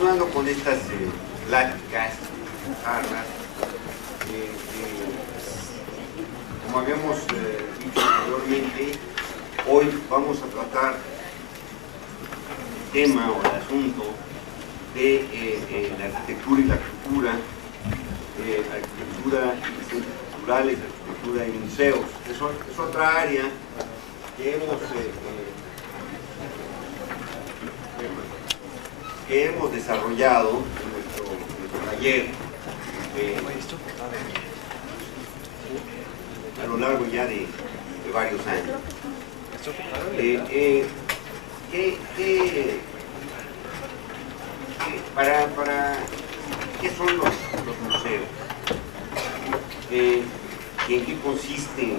continuando con estas pláticas, charlas, como habíamos dicho anteriormente, hoy vamos a tratar el tema o el asunto de la arquitectura y la cultura, arquitectura y centros culturales, arquitectura y museos. Es otra área que hemos desarrollado en nuestro taller a lo largo ya de varios años. ¿Qué son los museos? ¿Y en qué consiste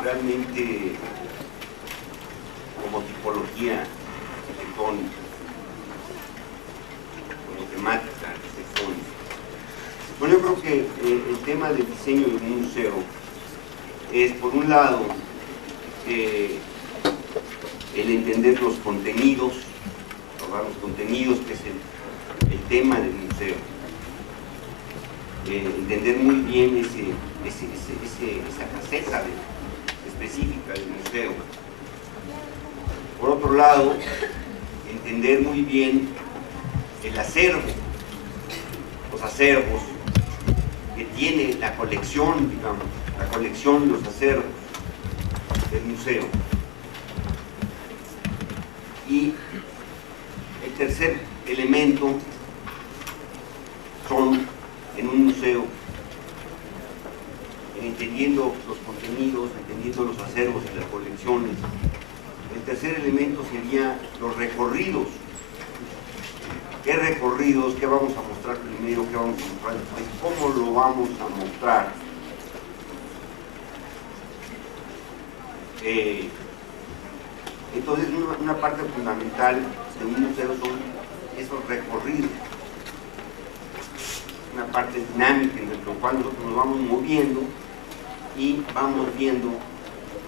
realmente como tipología arquitectónica, como temática arquitectónica? Bueno, yo creo que el tema del diseño de un museo es, por un lado, el entender los contenidos, que es el tema del museo. Entender muy bien esa faceta específica del museo. Por otro lado, entender muy bien el acervo, los acervos que tiene la colección, digamos, la colección y los acervos del museo. Y el tercer elemento son, en un museo, entendiendo los contenidos, entendiendo los acervos y las colecciones. El tercer elemento sería los recorridos. ¿Qué recorridos? ¿Qué vamos a mostrar primero? ¿Qué vamos a mostrar después? ¿Cómo lo vamos a mostrar? Entonces, una parte fundamental de un museo son esos recorridos. Una parte dinámica en la cual nosotros nos vamos moviendo y vamos viendo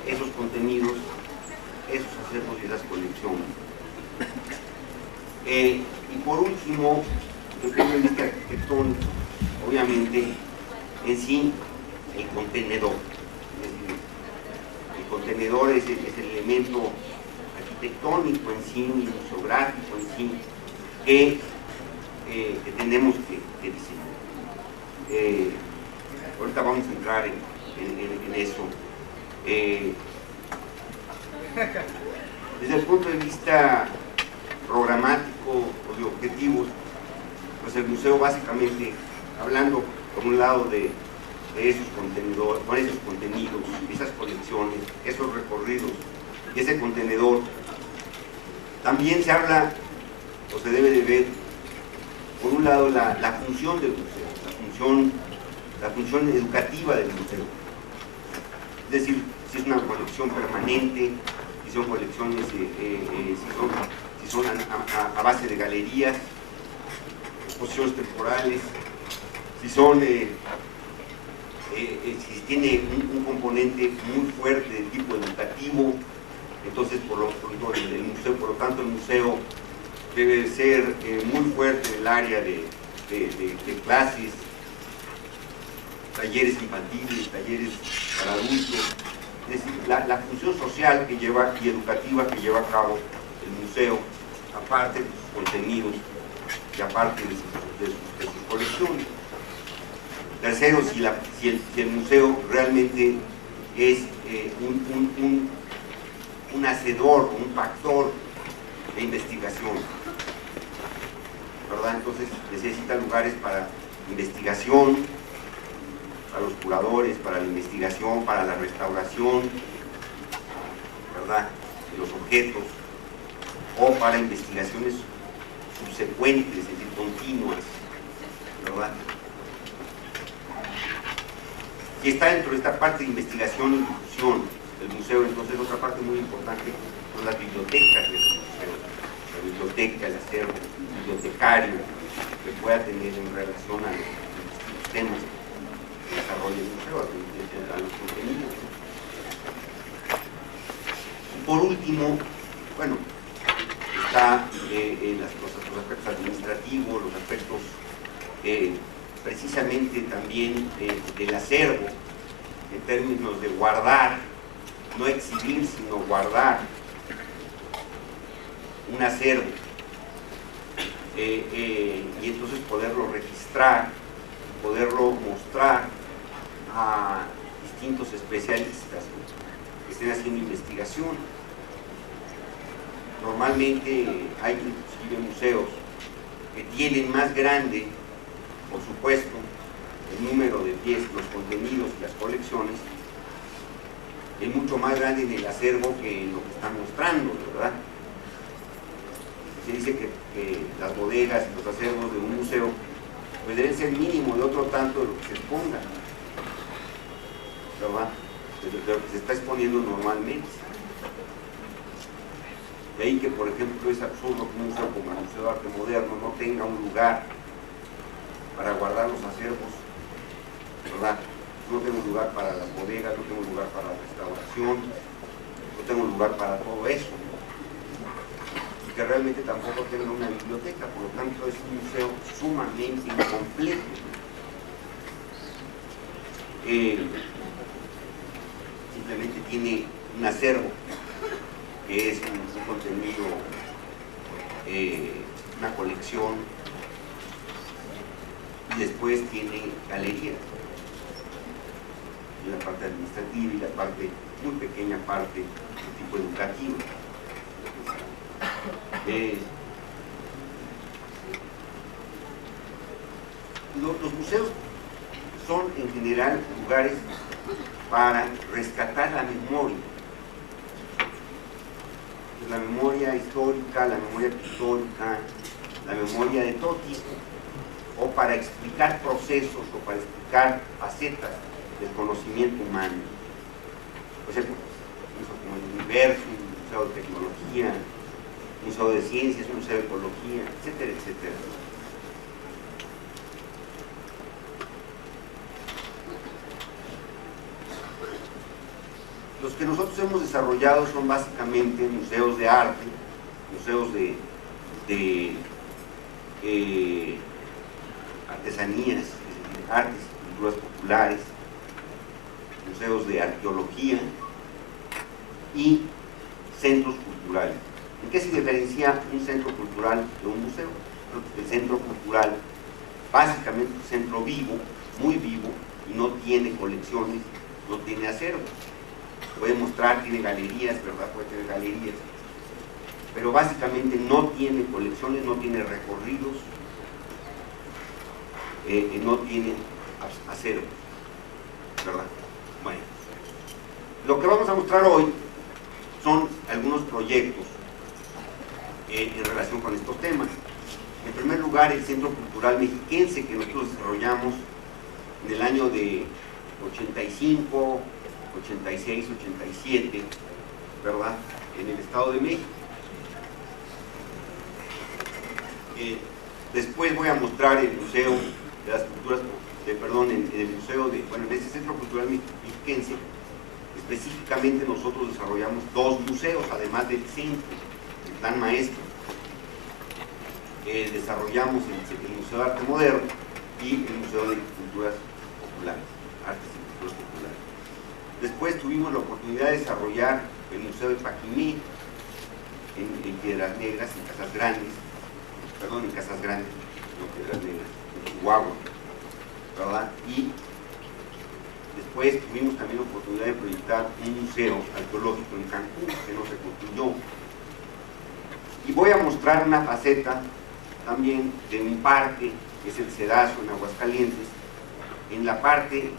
esos contenidos, esos acervos y esas colecciones. Y por último, desde el punto de vista arquitectónico, obviamente, en sí, el contenedor. Es decir, el contenedor es el elemento arquitectónico en sí, museográfico en sí, que tenemos que diseñar. Ahorita vamos a entrar en eso. Desde el punto de vista programático o de objetivos, pues el museo, básicamente, hablando por un lado de esos contenidos, esas colecciones, esos recorridos y ese contenedor, también se habla o se debe de ver, por un lado, la función del museo, la función educativa del museo. Es decir, si es una colección permanente, si son colecciones, si son a base de galerías, exposiciones temporales, si tiene un componente muy fuerte de tipo educativo. Entonces, por lo tanto, el museo debe ser muy fuerte en el área de clases, talleres infantiles, talleres para adultos. Es decir, la función social y educativa que lleva a cabo el museo, aparte de sus contenidos y aparte de sus colecciones. Tercero, si el museo realmente es un hacedor, un factor de investigación, ¿verdad? Entonces necesita lugares para investigación, para los curadores, para la investigación, para la restauración, ¿verdad?, de los objetos, o para investigaciones subsecuentes, es decir, continuas, ¿verdad? Y está dentro de esta parte de investigación y difusión del museo. Entonces, otra parte muy importante son las bibliotecas del museo, la biblioteca, el acervo, el bibliotecario que pueda tener en relación a los temas que desarrolla el museo, a los contenidos. Y por último, bueno, está en los aspectos administrativos, los aspectos precisamente también del acervo, en términos de guardar, no exhibir, sino guardar un acervo, y entonces poderlo registrar, poderlo mostrar a distintos especialistas que estén haciendo investigación. Normalmente hay inclusive museos que tienen más grande, por supuesto, el número de piezas, los contenidos y las colecciones, es mucho más grande en el acervo que en lo que están mostrando, ¿verdad? Se dice que las bodegas y los acervos de un museo pues deben ser mínimo de otro tanto de lo que se exponga, ¿verdad? De lo que se está exponiendo normalmente. De ahí que, por ejemplo, es absurdo que un museo como el Museo de Arte Moderno no tenga un lugar para guardar los acervos, ¿verdad? No tengo un lugar para las bodegas, no tengo un lugar para la restauración, no tengo un lugar para todo eso, y que realmente tampoco tenga una biblioteca. Por lo tanto es un museo sumamente incompleto. Simplemente tiene un acervo que es un contenido, una colección, y después tiene galerías, y la parte administrativa y la parte, muy pequeña parte de tipo educativo. Los museos son en general lugares para rescatar la memoria. La memoria histórica, la memoria pictórica, la memoria de todo tipo, o para explicar procesos o para explicar facetas del conocimiento humano. Por ejemplo, como el universo, un museo de tecnología, un museo de ciencias, un museo de ecología, etcétera, etcétera. Los que nosotros hemos desarrollado son básicamente museos de arte, museos de artesanías, es decir, artes y culturas populares, museos de arqueología y centros culturales. ¿En qué se diferencia un centro cultural de un museo? El centro cultural básicamente es un centro vivo, muy vivo, y no tiene colecciones, no tiene acervo. Puede mostrar, tiene galerías, ¿verdad? Puede tener galerías, pero básicamente no tiene colecciones, no tiene recorridos, no tiene acervos, ¿verdad? Bueno, lo que vamos a mostrar hoy son algunos proyectos en relación con estos temas. En primer lugar, el Centro Cultural Mexiquense, que nosotros desarrollamos en el año de 85, 86, 87, ¿verdad?, en el Estado de México. Después voy a mostrar el Museo de las Culturas, en el Museo de, bueno, en ese Centro Cultural Mexiquense, específicamente nosotros desarrollamos dos museos, además del centro, el Plan Maestro. Desarrollamos el Museo de Arte Moderno y el Museo de Culturas Populares, Artes y Culturas Populares. Después tuvimos la oportunidad de desarrollar el Museo de Paquimí en Piedras Negras, en Casas Grandes, no Piedras Negras, en Chihuahua, ¿verdad? Y después tuvimos también la oportunidad de proyectar un museo arqueológico en Cancún, que no se construyó. Y voy a mostrar una faceta también de un parque, que es el Cedazo en Aguascalientes, en la parte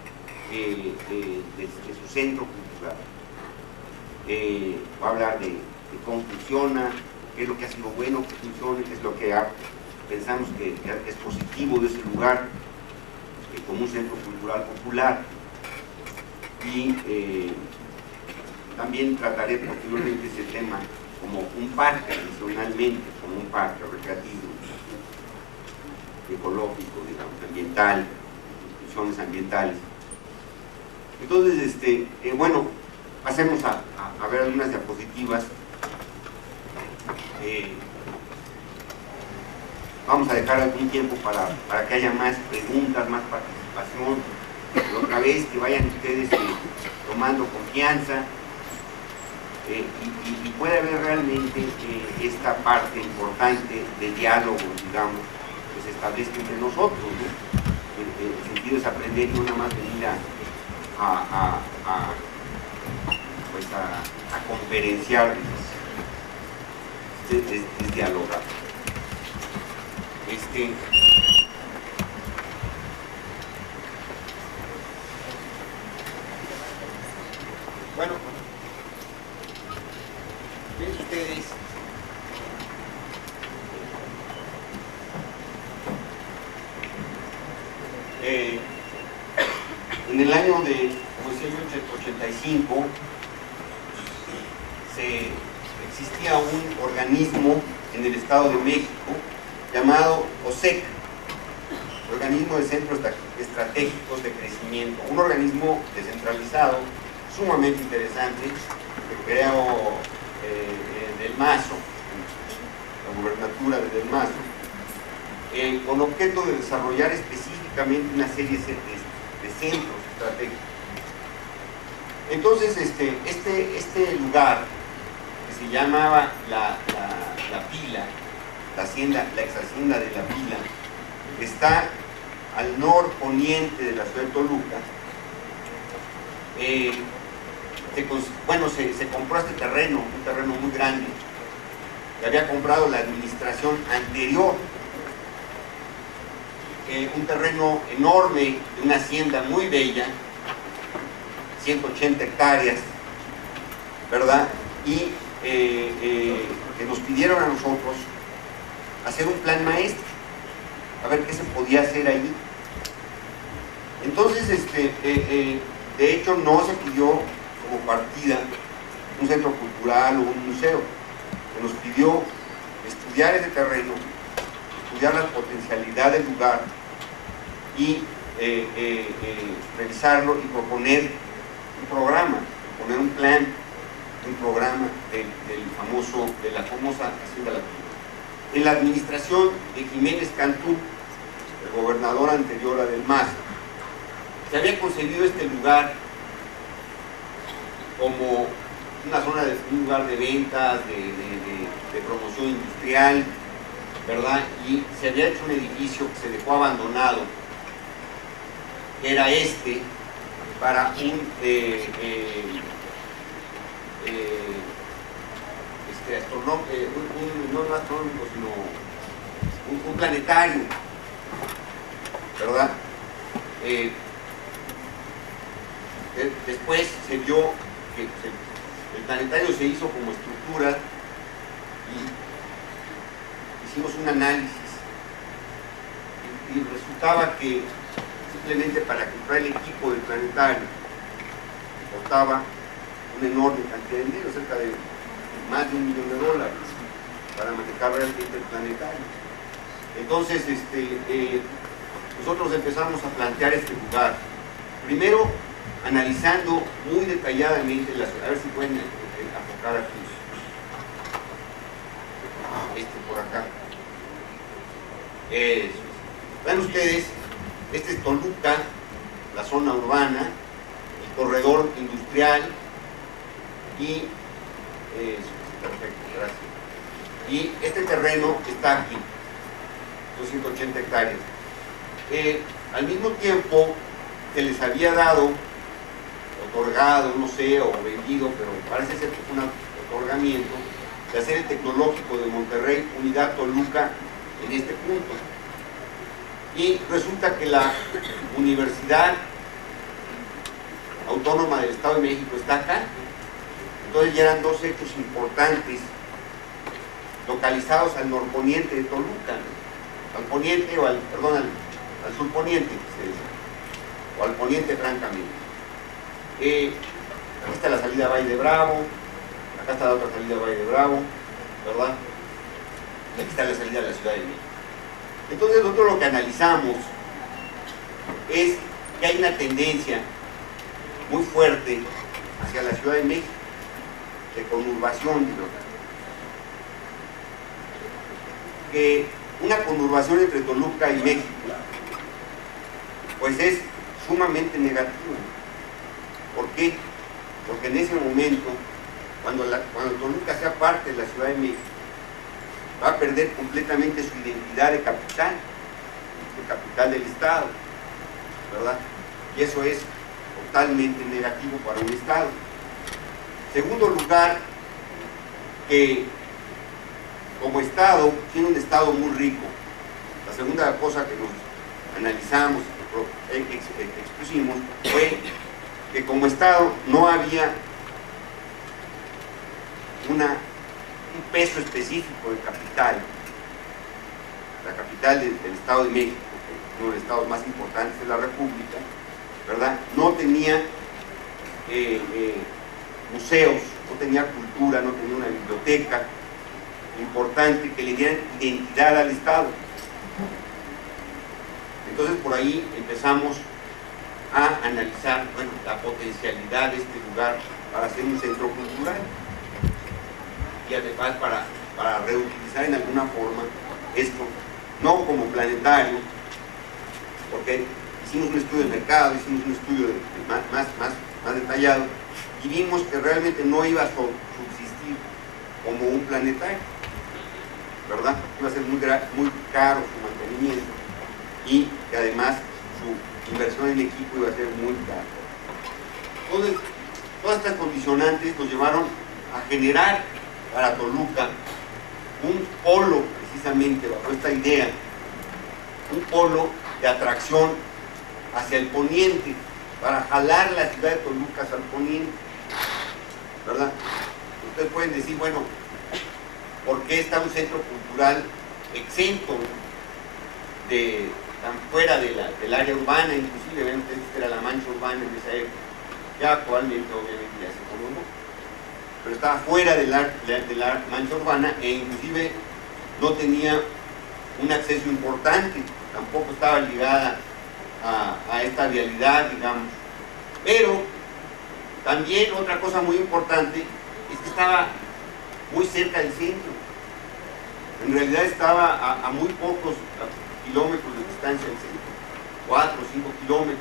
de su centro cultural. Voy a hablar de cómo funciona, qué es lo que ha sido bueno que funcione, qué es lo que pensamos que es positivo de ese lugar, como un centro cultural popular. Y también trataré posteriormente ese tema como un parque, adicionalmente, como un parque recreativo, ecológico, digamos, ambiental, instituciones ambientales. Entonces, bueno, pasemos a ver algunas diapositivas vamos a dejar algún tiempo para que haya más preguntas, más participación. Otra vez que vayan ustedes tomando confianza y pueda haber realmente esta parte importante de diálogo, digamos, que se establezca entre nosotros, ¿no? El sentido es aprender y no nada más venir a conferenciar, es dialogar. Bueno, ven ustedes, en el año de 1985 existía un organismo en el Estado de México llamado OSEC, Organismo de Centros Estratégicos de Crecimiento, un organismo descentralizado, sumamente interesante, que creó Del Mazo, la gubernatura de Del Mazo, con objeto de desarrollar específicamente una serie de centros estratégicos. Entonces, este lugar, que se llamaba la Pila, la ex hacienda de La Pila, está al norponiente de la ciudad de Toluca. Se compró este terreno, un terreno muy grande, que había comprado la administración anterior, un terreno enorme de una hacienda muy bella, 180 hectáreas, ¿verdad? Y que nos pidieron a nosotros hacer un plan maestro, a ver qué se podía hacer ahí. Entonces, de hecho, no se pidió como partida un centro cultural o un museo. Se nos pidió estudiar ese terreno, estudiar la potencialidad del lugar y revisarlo y proponer un programa, proponer un plan, un programa de la famosa Hacienda La Pila. En la administración de Jiménez Cantú, el gobernador anterior a Del Mazo, se había concebido este lugar como un lugar de ventas, de promoción industrial, ¿verdad? Y se había hecho un edificio que se dejó abandonado, que era para no astronómico, sino un planetario, ¿verdad? Después se vio que el planetario se hizo como estructura y hicimos un análisis y resultaba que simplemente para comprar el equipo del planetario costaba una enorme cantidad de dinero, cerca de más de $1 millón para manejar realmente el planetario. Entonces, nosotros empezamos a plantear este lugar, primero analizando muy detalladamente a ver si pueden enfocar aquí, por acá. Eso. Vean ustedes, este es Toluca, la zona urbana, el corredor industrial y perfecto, gracias. Y este terreno está aquí, 280 hectáreas. Al mismo tiempo se les había dado, otorgado, no sé, o vendido, pero parece ser que fue un otorgamiento de hacer el Tecnológico de Monterrey, Unidad Toluca, en este punto. Y resulta que la Universidad Autónoma del Estado de México está acá. Entonces ya eran dos hechos importantes localizados al norponiente de Toluca, al poniente o al surponiente, o al poniente francamente. Aquí está la salida a Valle de Bravo, acá está la otra salida a Valle de Bravo, ¿verdad? Y aquí está la salida de la Ciudad de México. Entonces nosotros lo que analizamos es que hay una tendencia muy fuerte hacia la Ciudad de México, de conurbación, que una conurbación entre Toluca y México pues es sumamente negativa. ¿Por qué? Porque en ese momento, cuando Toluca sea parte de la Ciudad de México, va a perder completamente su identidad de capital del Estado, ¿verdad? Y eso es totalmente negativo para un Estado. Segundo lugar, que como Estado, tiene un Estado muy rico. La segunda cosa que nos analizamos, que expusimos, fue que como Estado no había un peso específico de capital. La capital del Estado de México, uno de los estados más importantes de la República, ¿verdad? No tenía museos, no tenía cultura, no tenía una biblioteca importante que le diera identidad al Estado. Entonces por ahí empezamos a analizar, bueno, la potencialidad de este lugar para ser un centro cultural y además para reutilizar en alguna forma esto, no como planetario, porque hicimos un estudio de mercado, hicimos un estudio más detallado y vimos que realmente no iba a subsistir como un planetario, ¿verdad? Iba a ser muy caro su mantenimiento y que además su inversión en equipo iba a ser muy cara. Entonces, todas estas condicionantes nos llevaron a generar para Toluca un polo, precisamente bajo esta idea, un polo de atracción hacia el poniente, para jalar la ciudad de Toluca hacia el poniente, ¿verdad? Ustedes pueden decir, bueno, ¿por qué está un centro cultural exento tan fuera del área urbana? Inclusive, ven ustedes que era la mancha urbana en esa época, ya actualmente obviamente ya se conoce, pero estaba fuera de la mancha urbana e inclusive no tenía un acceso importante, tampoco estaba ligada a esta vialidad, digamos. Pero también otra cosa muy importante es que estaba muy cerca del centro. En realidad estaba a muy pocos kilómetros de distancia del centro, 4 o 5 kilómetros.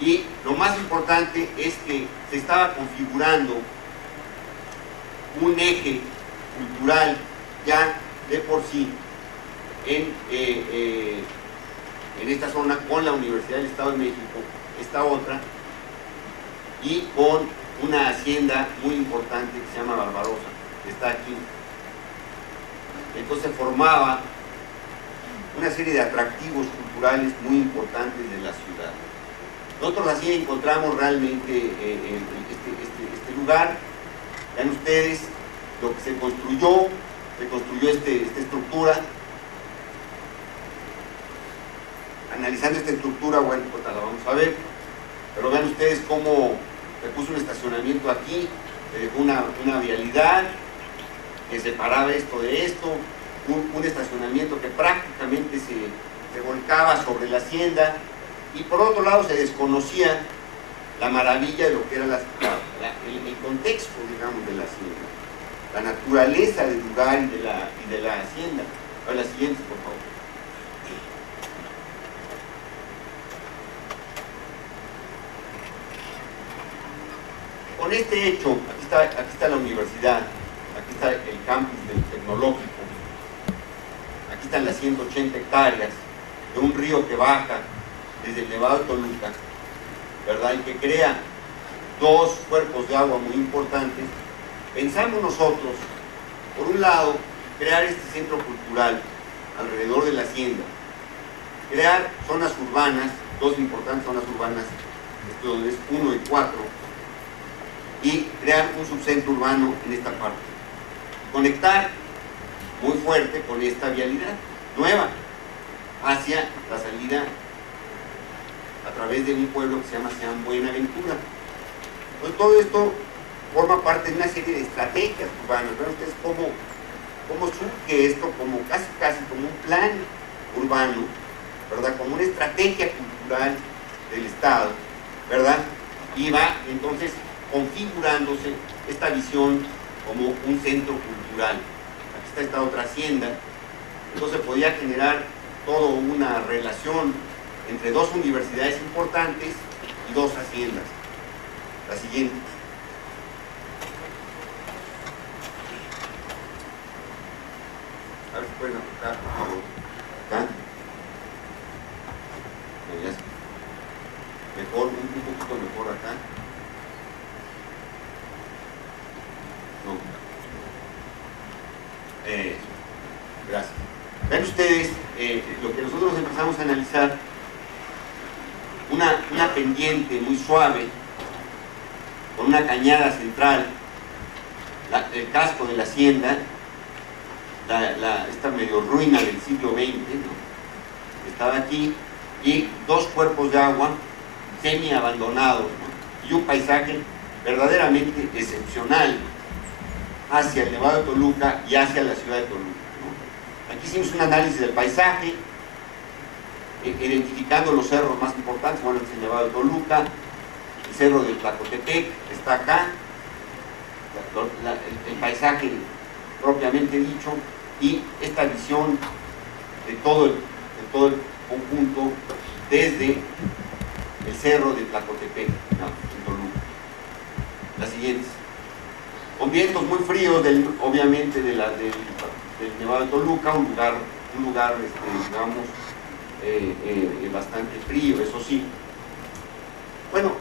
Y lo más importante es que se estaba configurando un eje cultural ya de por sí en esta zona, con la Universidad del Estado de México, esta otra, y con una hacienda muy importante que se llama Barbarosa, que está aquí. Entonces formaba una serie de atractivos culturales muy importantes de la ciudad. Nosotros así encontramos realmente este lugar. Vean ustedes lo que se construyó esta estructura. Analizando esta estructura, bueno, pues la vamos a ver, pero vean ustedes cómo se puso un estacionamiento aquí, se dejó una vialidad que separaba esto de esto, un estacionamiento que prácticamente se volcaba sobre la hacienda, y por otro lado se desconocía la maravilla de lo que era el contexto, digamos, de la hacienda, la naturaleza del lugar y de la hacienda. A la siguiente, por favor. Con este hecho, aquí está la universidad, aquí está el campus del tecnológico, aquí están las 180 hectáreas de un río que baja desde el Nevado de Toluca, ¿verdad? Y que crea dos cuerpos de agua muy importantes. Pensamos nosotros, por un lado, crear este centro cultural alrededor de la hacienda, crear zonas urbanas, dos importantes zonas urbanas, esto es 1 y 4, y crear un subcentro urbano en esta parte. Conectar muy fuerte con esta vialidad nueva hacia la salida a través de un pueblo que se llama Buenaventura. Entonces todo esto forma parte de una serie de estrategias urbanas. Vean ustedes cómo surge esto como casi como un plan urbano, ¿verdad? Como una estrategia cultural del Estado, ¿verdad? Y va entonces configurándose esta visión como un centro cultural. Aquí está esta otra hacienda, Entonces podía generar toda una relación entre dos universidades importantes y dos haciendas. La siguiente. A ver si pueden aplicar, por favor. Acá. No, ya está. Mejor, un poquito mejor acá. No. Gracias. Vean ustedes lo que nosotros empezamos a analizar, una pendiente muy suave, con una cañada central, el casco de la hacienda, esta medio ruina del siglo XX, ¿no? Estaba aquí, y dos cuerpos de agua semi abandonados, ¿no? Y un paisaje verdaderamente excepcional hacia el Nevado de Toluca y hacia la ciudad de Toluca, ¿no? Aquí hicimos un análisis del paisaje, identificando los cerros más importantes. Bueno, este es el Nevado de Toluca, el cerro de Tlacotepec está acá, el paisaje propiamente dicho, y esta visión de todo el conjunto desde el cerro de Tlacotepec, ¿no? En Toluca. Las siguientes. Con vientos muy fríos, obviamente, del Nevado de Toluca, un lugar digamos, bastante frío, eso sí. Bueno,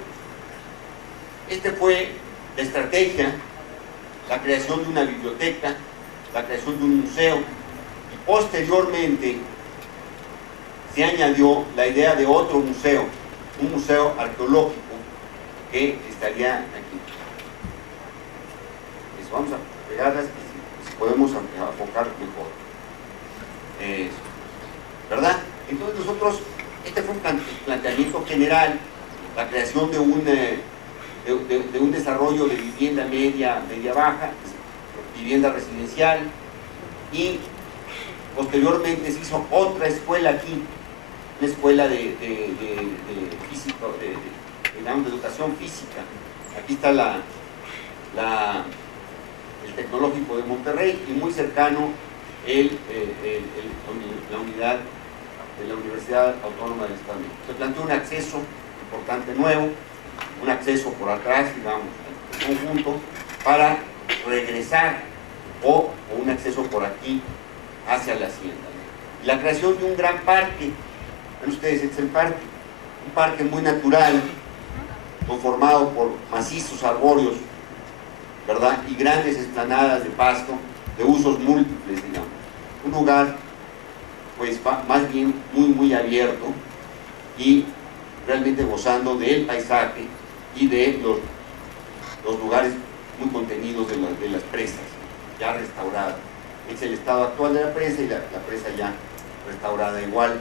fue la estrategia, la creación de una biblioteca, la creación de un museo, y posteriormente se añadió la idea de otro museo, un museo arqueológico que estaría aquí. Eso, vamos a pegarlas si podemos enfocar mejor. Eso. ¿Verdad? Entonces nosotros, este fue un planteamiento general, la creación de un desarrollo de vivienda media baja, vivienda residencial, y posteriormente se hizo otra escuela aquí, una escuela de educación física. Aquí está el Tecnológico de Monterrey, y muy cercano la unidad de la Universidad Autónoma del Estado de México. Se planteó un acceso importante nuevo, un acceso por atrás, digamos, al conjunto, para regresar, o un acceso por aquí hacia la hacienda. Y la creación de un gran parque. Ven ustedes, este es el parque, un parque muy natural, conformado por macizos arbóreos, ¿verdad? Y grandes explanadas de pasto, de usos múltiples, digamos. Un lugar, pues, más bien muy abierto, y realmente gozando del paisaje y de los lugares muy contenidos de las presas, ya restauradas. Es el estado actual de la presa, y la presa ya restaurada igual.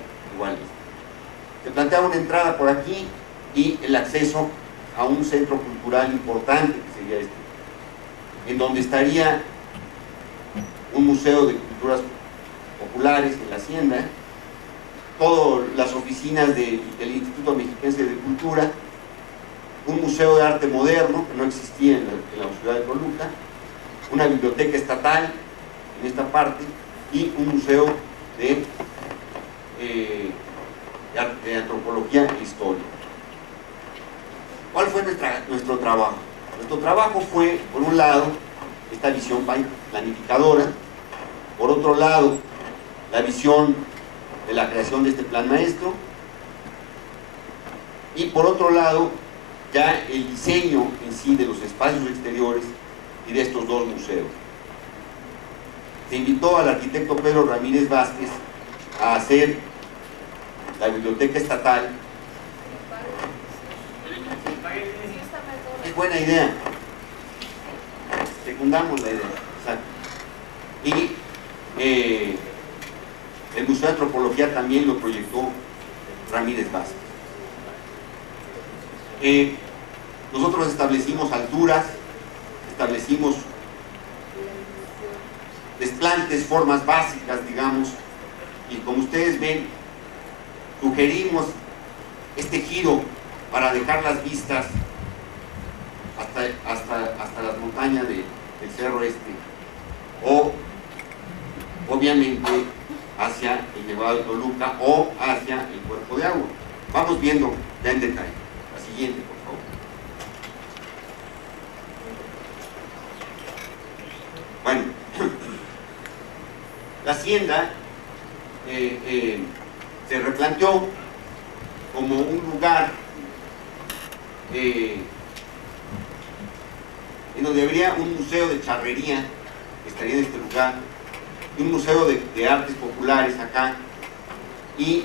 Se plantea una entrada por aquí y el acceso a un centro cultural importante, que sería este, en donde estaría un museo de culturas populares en la hacienda, todas las oficinas del Instituto Mexiquense de Cultura, un museo de arte moderno que no existía en la ciudad de Toluca, una biblioteca estatal en esta parte, y un museo de antropología e historia. ¿Cuál fue nuestro trabajo? Nuestro trabajo fue, por un lado, esta visión planificadora, por otro lado, la visión de la creación de este plan maestro, y por otro lado, ya el diseño en sí de los espacios exteriores y de estos dos museos. Se invitó al arquitecto Pedro Ramírez Vázquez a hacer la biblioteca estatal. Es buena idea, secundamos la idea, exacto. Y el Museo de Antropología también lo proyectó Ramírez Vázquez. Nosotros establecimos alturas, establecimos desplantes, formas básicas, digamos, y como ustedes ven, sugerimos este giro para dejar las vistas hasta las montañas del Cerro Este, o obviamente hacia el Nevado de Toluca o hacia el Cuerpo de Agua. Vamos viendo ya en detalle. La siguiente, por favor. Bueno, la hacienda se replanteó como un lugar en donde habría un museo de charrería que estaría en este lugar, y un museo de artes populares acá, y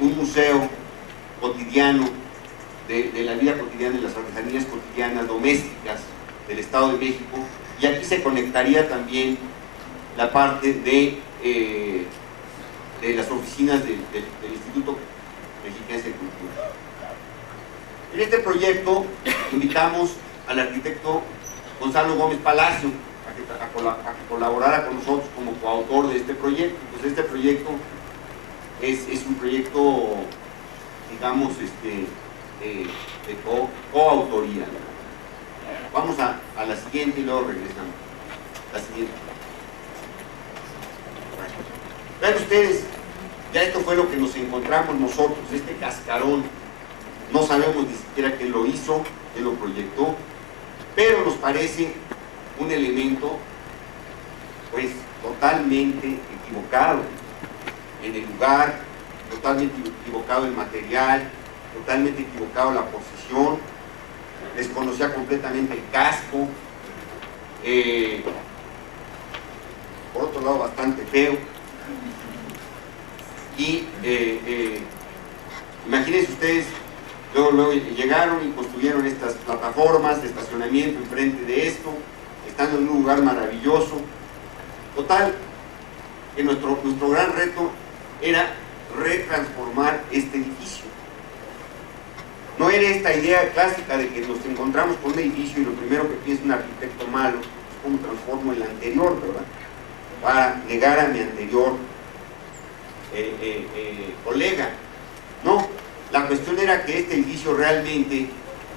un museo cotidiano de la vida cotidiana, de las artesanías cotidianas domésticas del Estado de México, y aquí se conectaría también la parte de las oficinas del Instituto Mexiquense de Cultura. En este proyecto invitamos al arquitecto Gonzalo Gómez Palacio a que colaborara con nosotros como coautor de este proyecto. Pues este proyecto es un proyecto, digamos, de coautoría. Vamos a la siguiente y luego regresamos. La siguiente. Vean ustedes, ya esto fue lo que nos encontramos nosotros, este cascarón. No sabemos ni siquiera quién lo hizo, quién lo proyectó, pero nos parece un elemento, pues, totalmente equivocado en el lugar, totalmente equivocado el material, totalmente equivocado la posición, desconocía completamente el casco, por otro lado bastante feo, y imagínense ustedes, luego llegaron y construyeron estas plataformas de estacionamiento enfrente de esto, estando en un lugar maravilloso. Total, que nuestro gran reto era retransformar este edificio. No era esta idea clásica de que nos encontramos con un edificio y lo primero que piensa un arquitecto malo es cómo transformo el anterior, ¿verdad? Para negar a mi anterior colega. No, la cuestión era que este edificio realmente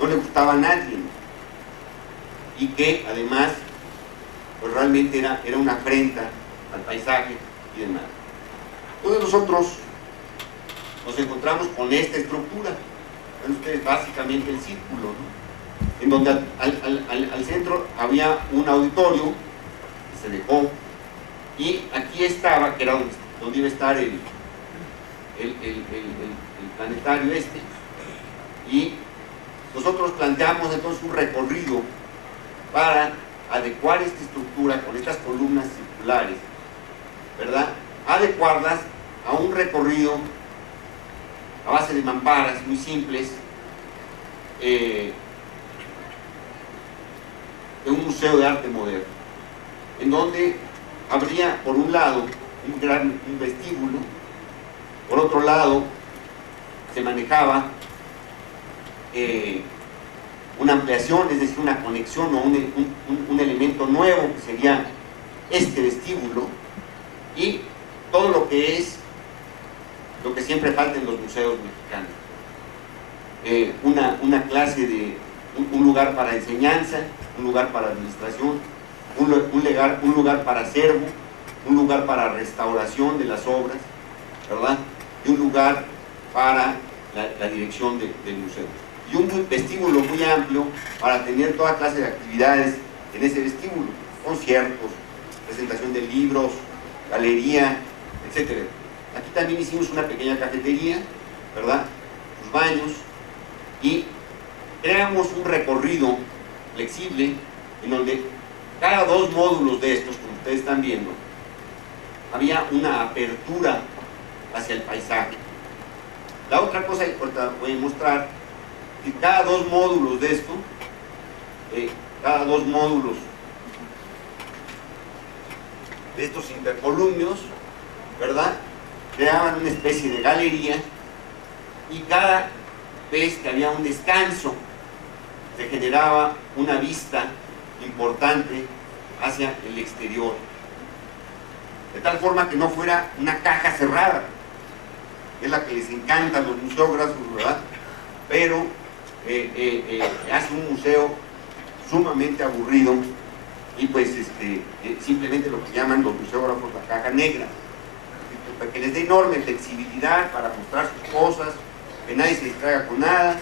no le gustaba a nadie y que además pues realmente era una afrenta al paisaje y demás. Entonces nosotros nos encontramos con esta estructura. Ven ustedes, básicamente el círculo, ¿no? En donde al centro había un auditorio que se dejó, y aquí estaba, que era donde iba a estar el planetario este, y nosotros planteamos entonces un recorrido para adecuar esta estructura con estas columnas circulares, ¿verdad? Adecuarlas a un recorrido a base de mamparas muy simples de un museo de arte moderno, en donde habría por un lado un vestíbulo, por otro lado se manejaba una ampliación, es decir, una conexión o un elemento nuevo que sería este vestíbulo, y todo lo que es lo que siempre falta en los museos mexicanos, una clase de un lugar para enseñanza, un lugar para administración, un lugar para acervo, un lugar para restauración de las obras, ¿verdad? Y un lugar para la dirección del museo. Y un vestíbulo muy amplio para tener toda clase de actividades en ese vestíbulo, conciertos, presentación de libros, galería, etc. Aquí también hicimos una pequeña cafetería, ¿verdad? Sus baños, y creamos un recorrido flexible en donde cada 2 módulos de estos, como ustedes están viendo, había una apertura hacia el paisaje. La otra cosa que ahorita voy a mostrar, que cada 2 módulos de esto, cada 2 módulos de estos intercolumnios, ¿verdad?, creaban una especie de galería, y cada vez que había un descanso se generaba una vista importante hacia el exterior, de tal forma que no fuera una caja cerrada, que es la que les encanta a los museógrafos, ¿verdad? Pero hace un museo sumamente aburrido, y pues simplemente lo que llaman los museógrafos la caja negra. que les dé enorme flexibilidad para mostrar sus cosas, que nadie se distraiga con nada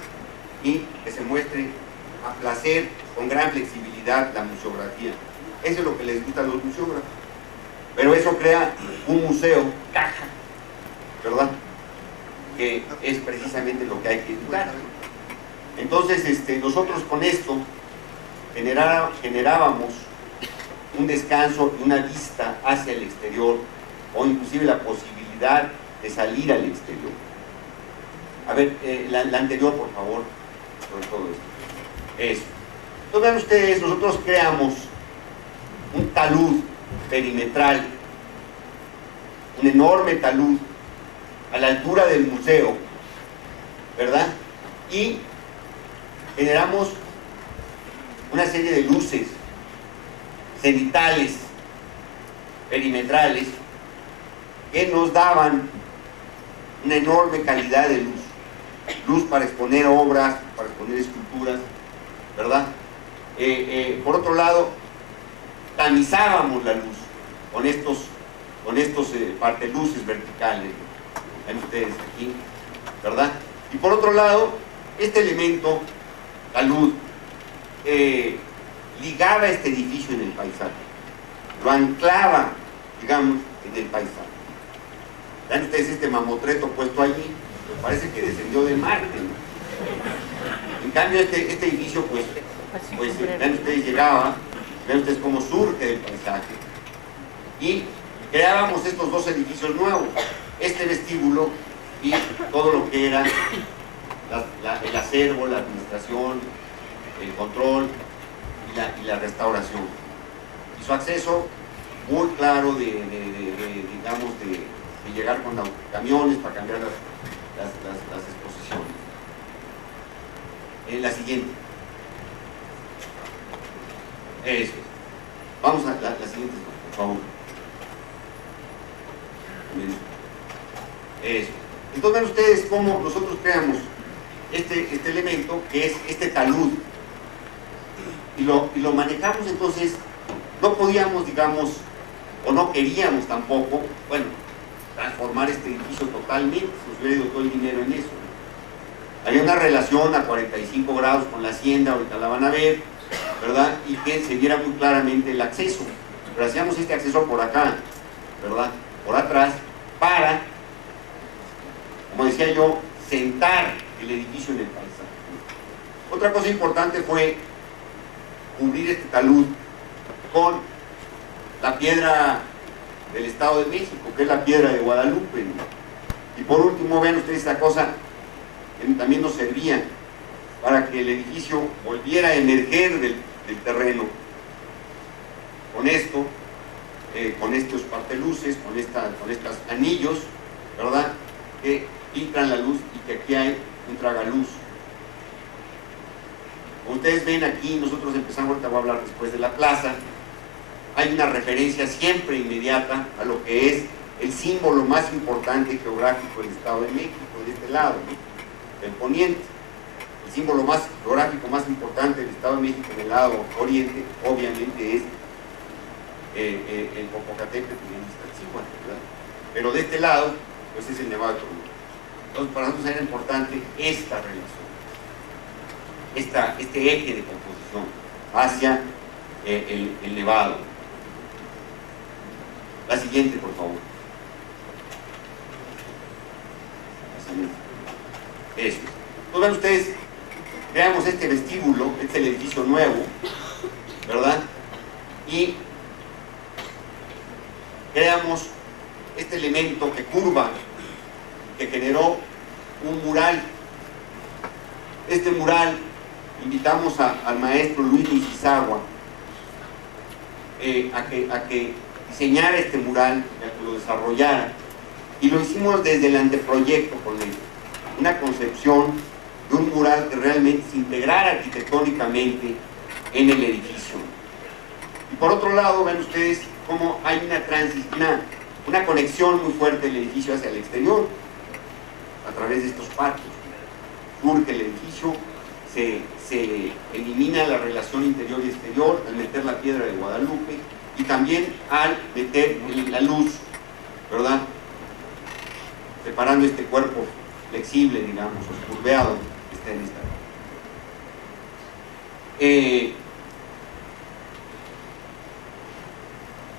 y que se muestre a placer, con gran flexibilidad, la museografía. Eso es lo que les gusta a los museógrafos. Pero eso crea un museo caja, ¿verdad? Que es precisamente lo que hay que evitar. Entonces, nosotros con esto generábamos un descanso y una vista hacia el exterior, o inclusive la posibilidad de salir al exterior. A ver, la anterior, por favor, sobre todo esto. Eso. Entonces, vean ustedes, nosotros creamos un talud perimetral, un enorme talud a la altura del museo, ¿verdad? Y generamos una serie de luces cenitales, perimetrales, que nos daban una enorme calidad de luz. Luz para exponer obras, para exponer esculturas, ¿verdad? Por otro lado, tamizábamos la luz con estos parteluces verticales, ven ustedes aquí, ¿verdad? Y por otro lado, este elemento, la luz, ligaba este edificio en el paisaje, lo anclaba, digamos, en el paisaje. Vean ustedes este mamotreto puesto allí, me parece que descendió de Marte, ¿no? En cambio este edificio, pues vean ustedes, llegaba, vean ustedes cómo surge del paisaje, y creábamos estos dos edificios nuevos, este vestíbulo y todo lo que era el acervo, la administración, el control y la restauración. Y su acceso muy claro de llegar con camiones para cambiar las exposiciones. La siguiente. Eso es. Vamos a la siguiente, por favor. Eso. Entonces ven ustedes cómo nosotros creamos este elemento que es este talud y lo manejamos. Entonces no podíamos, digamos, o no queríamos tampoco, bueno, transformar este edificio totalmente, se nos hubiera ido todo el dinero en eso. Había una relación a 45 grados con la hacienda, ahorita la van a ver, ¿verdad? Y que se viera muy claramente el acceso, pero hacíamos este acceso por acá, ¿verdad? Por atrás, para, como decía yo, sentar el edificio en el paisaje. Otra cosa importante fue cubrir este talud con la piedra del Estado de México, que es la piedra de Guadalupe, ¿no? Y por último, vean ustedes esta cosa que también nos servía para que el edificio volviera a emerger del terreno. Con esto, con estos parteluces, con estos anillos, ¿verdad?, que filtran la luz y que aquí hay un tragaluz. Como ustedes ven aquí, nosotros empezamos, ahorita voy a hablar después de la plaza, hay una referencia siempre inmediata a lo que es el símbolo más importante geográfico del Estado de México, de este lado, ¿no?, del poniente. El símbolo geográfico más importante del Estado de México en el lado oriente, obviamente, es el Popocatépetl y el Iztaccíhuatl, ¿verdad? Pero de este lado, pues es el Nevado de Toluca. Entonces, para nosotros era importante esta relación, este eje de composición hacia el Nevado. La siguiente, por favor. La siguiente. Eso. Entonces, ven ustedes, veamos este vestíbulo, este es el edificio nuevo, ¿verdad? Y creamos este elemento que curva, que generó un mural. Este mural, invitamos al maestro Luis Nishizawa a que diseñara este mural, a que lo desarrollara, y lo hicimos desde el anteproyecto con él, una concepción de un mural que realmente se integrara arquitectónicamente en el edificio. Y por otro lado, ven ustedes cómo hay una conexión muy fuerte del edificio hacia el exterior, a través de estos patios. Surge el edificio, se elimina la relación interior y exterior al meter la piedra de Guadalupe, y también al meter la luz, ¿verdad?, separando este cuerpo flexible, digamos, o curveado que está en esta.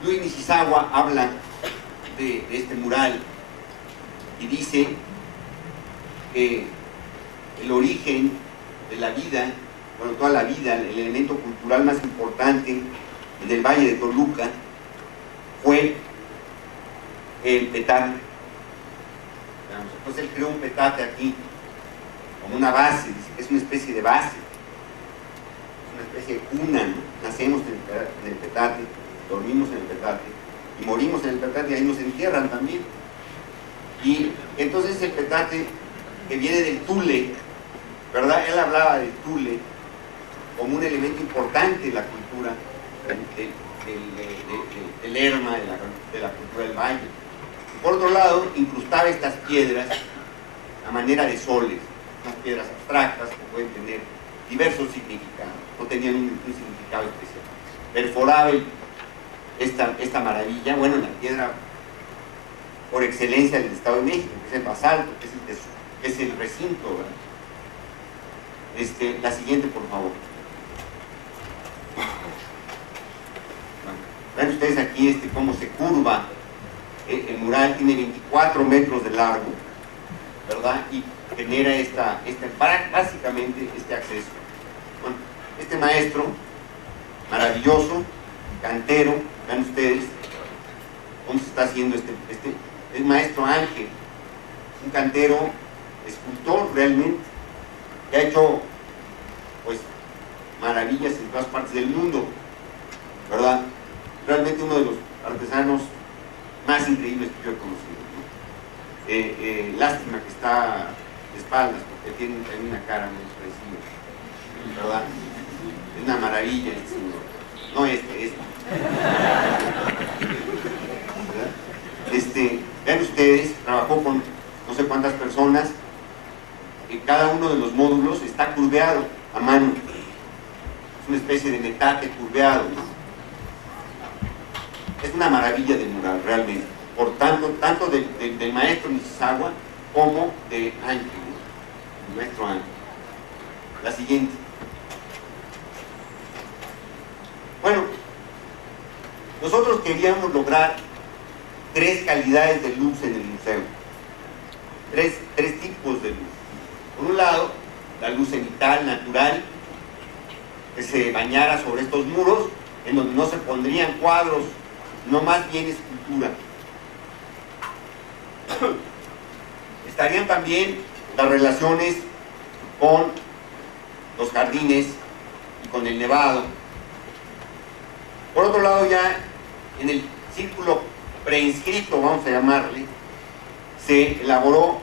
Luis Nishizawa habla de este mural y dice que el origen de la vida, bueno, toda la vida, el elemento cultural más importante del Valle de Toluca fue el petate. Entonces él creó un petate aquí como una base, es una especie de base, una especie de cuna, ¿no? Nacemos en el petate, dormimos en el petate y morimos en el petate y ahí nos entierran también. Y entonces el petate que viene del tule, ¿verdad? Él hablaba del tule como un elemento importante de la cultura del Lerma, de la cultura del valle. Y por otro lado, incrustaba estas piedras a manera de soles, unas piedras abstractas que pueden tener diversos significados, no tenían un significado especial. Perforaba esta maravilla, bueno, la piedra por excelencia del Estado de México, que es el basalto, que es el recinto, ¿verdad? La siguiente, por favor. Ven ustedes aquí cómo se curva el mural, tiene 24 metros de largo, ¿verdad? Y genera básicamente este acceso. Bueno, este maestro maravilloso, cantero, vean ustedes cómo se está haciendo el maestro Ángel, un cantero, escultor realmente, que ha hecho pues maravillas en todas partes del mundo, ¿verdad? Realmente uno de los artesanos más increíbles que yo he conocido, ¿no? Lástima que está de espaldas porque tiene una cara muy expresiva, ¿verdad? Es una maravilla este señor, no este. Vean ustedes, trabajó con no sé cuántas personas, y cada uno de los módulos está curveado a mano, es una especie de metate curveado, ¿no? Es una maravilla de mural realmente, por tanto del maestro Nishizawa como de Ángel, ¿no? El maestro Ángel. La siguiente. Bueno, nosotros queríamos lograr 3 calidades de luz en el museo, tres tipos de luz. Por un lado, la luz cenital, natural, que se bañara sobre estos muros, en donde no se pondrían cuadros, no más bien escultura. Estarían también las relaciones con los jardines y con el nevado. Por otro lado, ya en el círculo preinscrito, vamos a llamarle, se elaboró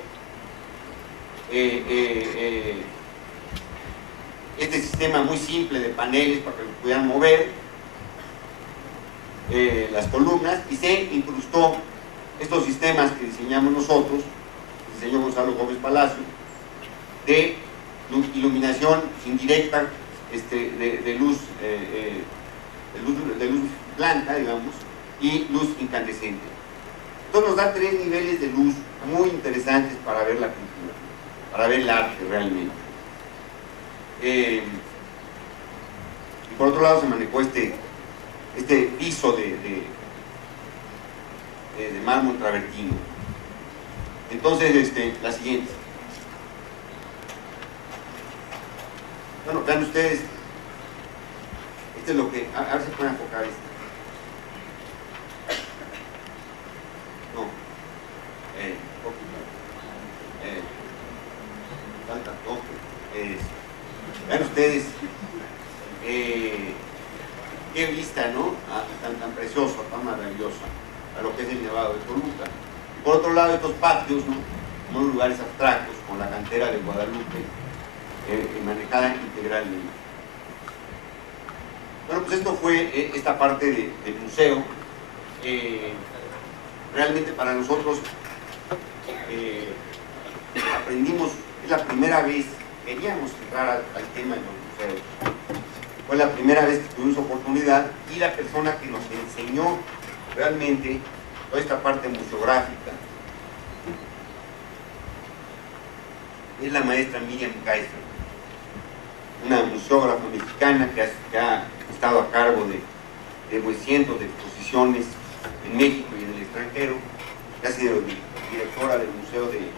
este sistema muy simple de paneles para que lo pudieran mover, las columnas, y se incrustó estos sistemas que diseñamos nosotros, diseñó Gonzalo Gómez Palacio, de iluminación indirecta, de luz blanca, digamos, y luz incandescente. Esto nos da 3 niveles de luz muy interesantes para ver la cultura, para ver el arte realmente. Y por otro lado se manejó este piso de mármol travertino. Entonces, la siguiente. Bueno, vean ustedes, es lo que, a ver si pueden enfocar esto. No, falta toque. Vean ustedes, qué vista, ¿no? Tan preciosa, tan maravillosa, a lo que es el Nevado de Toluca. Por otro lado, estos patios, ¿no? Son lugares abstractos, con la cantera de Guadalupe, manejada integralmente. Bueno, pues esto fue esta parte del museo. Realmente para nosotros aprendimos, es la primera vez, queríamos entrar al tema de los museos. Fue la primera vez que tuvimos oportunidad, y la persona que nos enseñó realmente toda esta parte museográfica es la maestra Miriam Kaiser, una museógrafa mexicana que ha estado a cargo de pues, cientos de exposiciones en México y en el extranjero, que ha sido directora del Museo del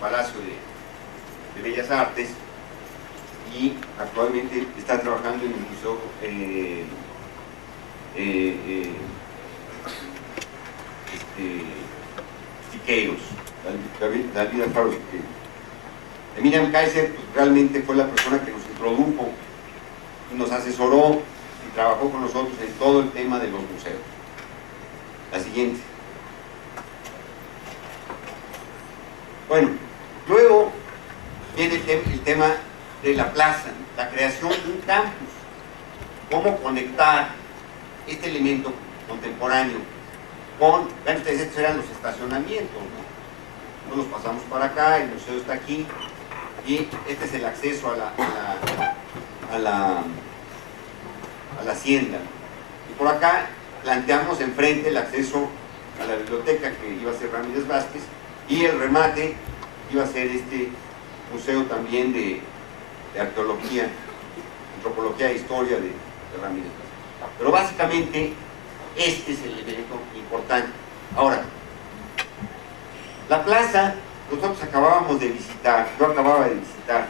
Palacio de Bellas Artes y actualmente está trabajando en el Museo Siqueiros, David Alfaro Siqueiros. Miriam Kaiser pues, realmente fue la persona que nos introdujo y nos asesoró y trabajó con nosotros en todo el tema de los museos. La siguiente. Bueno, luego viene el tema de la plaza, la creación de un campus. Cómo conectar este elemento contemporáneo con, vean ustedes, estos eran los estacionamientos, ¿no? Nos pasamos para acá, el museo está aquí, y este es el acceso a la hacienda. Y por acá planteamos enfrente el acceso a la biblioteca, que iba a ser Ramírez Vázquez, y el remate iba a ser este museo también de arqueología, antropología e historia de Ramírez Vázquez. Pero básicamente este es el elemento importante. Ahora, la plaza, nosotros acabábamos de visitar, yo acababa de visitar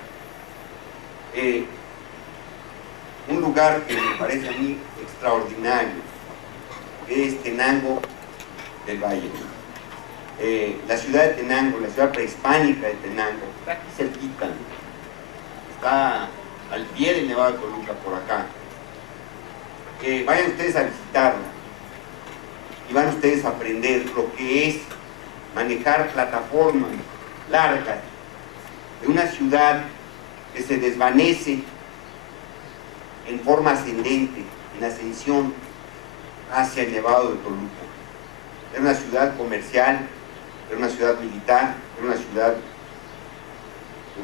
un lugar que me parece a mí extraordinario, que es Tenango del Valle. La ciudad de Tenango, la ciudad prehispánica de Tenango, está aquí cerquita, ¿no? Está al pie del Nevado de Toluca, por acá. Vayan ustedes a visitarla y van ustedes a aprender lo que es manejar plataformas largas de una ciudad que se desvanece en forma ascendente, en ascensión hacia el Nevado de Toluca. Era una ciudad comercial, era una ciudad militar, era una ciudad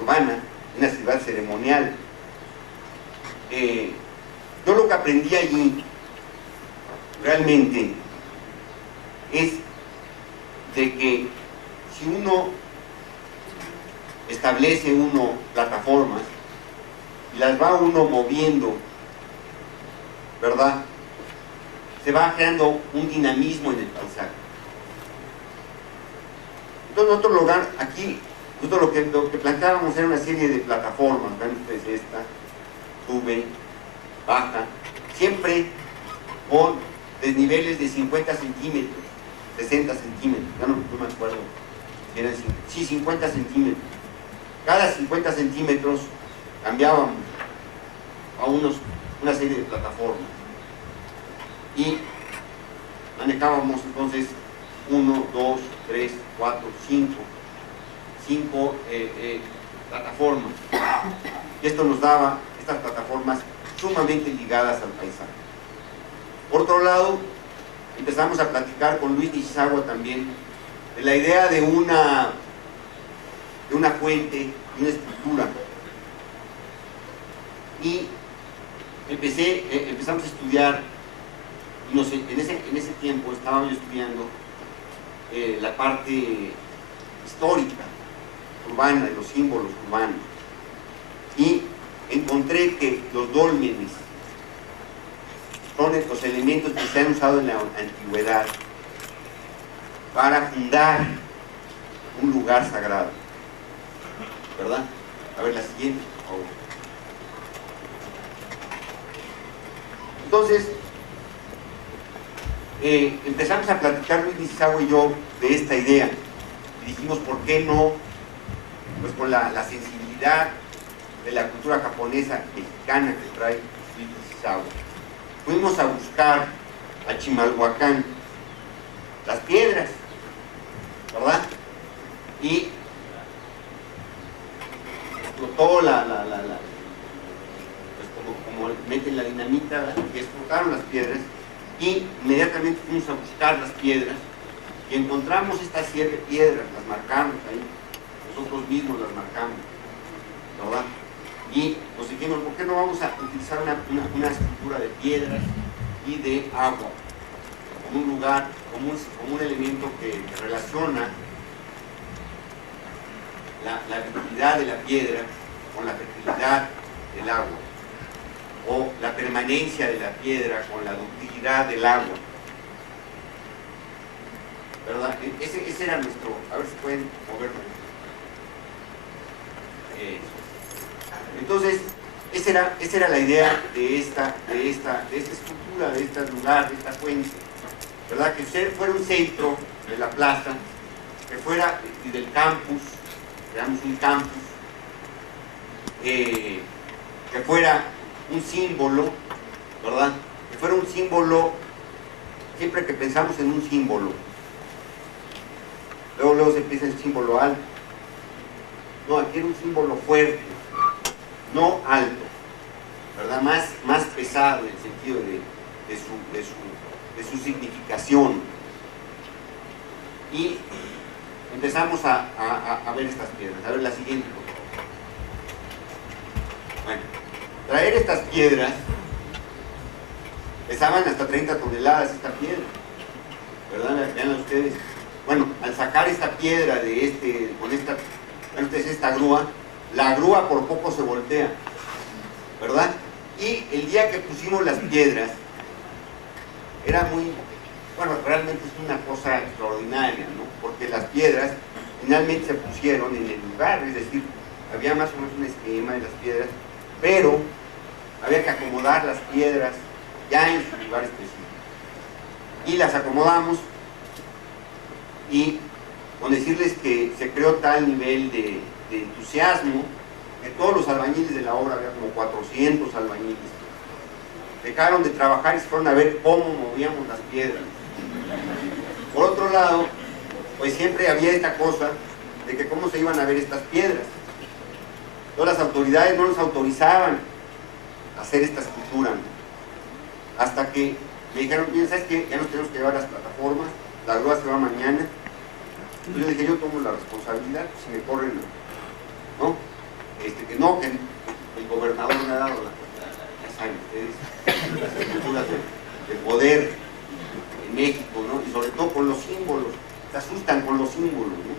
urbana, una ciudad ceremonial. Yo lo que aprendí allí realmente es de que si uno establece plataformas y las va uno moviendo, ¿verdad? Se va creando un dinamismo en el paisaje. Entonces, en otro lugar, aquí, nosotros lo que planteábamos era una serie de plataformas. Vean ustedes esta, sube, baja, siempre con desniveles de 50 centímetros, 60 centímetros, ya no me acuerdo, sí, 50 centímetros. Cada 50 centímetros cambiábamos a una serie de plataformas y manejábamos entonces 1, 2, 3, 4, 5 plataformas, y esto nos daba estas plataformas sumamente ligadas al paisaje. Por otro lado, empezamos a platicar con Luis Nishizawa también de la idea de una fuente, de una estructura, y empezamos a estudiar, y en ese tiempo estaba yo estudiando la parte histórica, urbana, de los símbolos urbanos, y encontré que los dólmenes son los elementos que se han usado en la antigüedad para fundar un lugar sagrado, ¿verdad? A ver la siguiente, por favor. Entonces, empezamos a platicar Luis Nishizawa y yo de esta idea y dijimos, ¿por qué no? Pues con la sensibilidad de la cultura japonesa mexicana que trae Luis Nishizawa. Fuimos a buscar a Chimalhuacán las piedras, ¿verdad? Y explotó pues como meten la dinamita, ¿verdad? Y explotaron las piedras, y inmediatamente fuimos a buscar las piedras y encontramos estas 7 piedras, las marcamos ahí, nosotros mismos las marcamos, ¿verdad? Y nos dijimos, ¿por qué no vamos a utilizar una estructura de piedras y de agua como un lugar, como un elemento que relaciona la virilidad de la piedra con la fertilidad del agua, o la permanencia de la piedra con la ductilidad del agua, ¿verdad? Ese era nuestro, a ver si pueden moverlo. Entonces, esa era la idea de esta estructura, de este lugar, de esta fuente, ¿verdad? Que fuera un centro de la plaza, que fuera y del campus, creamos un campus, que fuera un símbolo, ¿verdad? Que fuera un símbolo, siempre que pensamos en un símbolo, luego se empieza el símbolo alto. No, aquí era un símbolo fuerte, no alto, ¿verdad? Más pesado en el sentido de su significación. Y empezamos a ver estas piedras. A ver la siguiente. Bueno, traer estas piedras, pesaban hasta 30 toneladas esta piedra, ¿verdad? Vean ustedes. Bueno, al sacar esta piedra de con esta grúa, la grúa por poco se voltea, ¿verdad? Y el día que pusimos las piedras, era muy, bueno, realmente es una cosa extraordinaria, ¿no? Porque las piedras finalmente se pusieron en el lugar, es decir, había más o menos un esquema de las piedras, pero había que acomodar las piedras ya en su lugar específico. Y las acomodamos, y con decirles que se creó tal nivel de entusiasmo que todos los albañiles de la obra, había como 400 albañiles, dejaron de trabajar y se fueron a ver cómo movíamos las piedras. Por otro lado, pues siempre había esta cosa de que cómo se iban a ver estas piedras. Todas las autoridades no nos autorizaban a hacer esta escultura, hasta que me dijeron, bien, ¿sabes qué? Ya nos tenemos que llevar las plataformas, la grúa se va mañana. Entonces yo dije, yo tomo la responsabilidad, si me corren, ¿no? Que el gobernador me ha dado ya saben ustedes, las estructuras de poder en México, ¿no? Y sobre todo con los símbolos, se asustan con los símbolos, ¿no?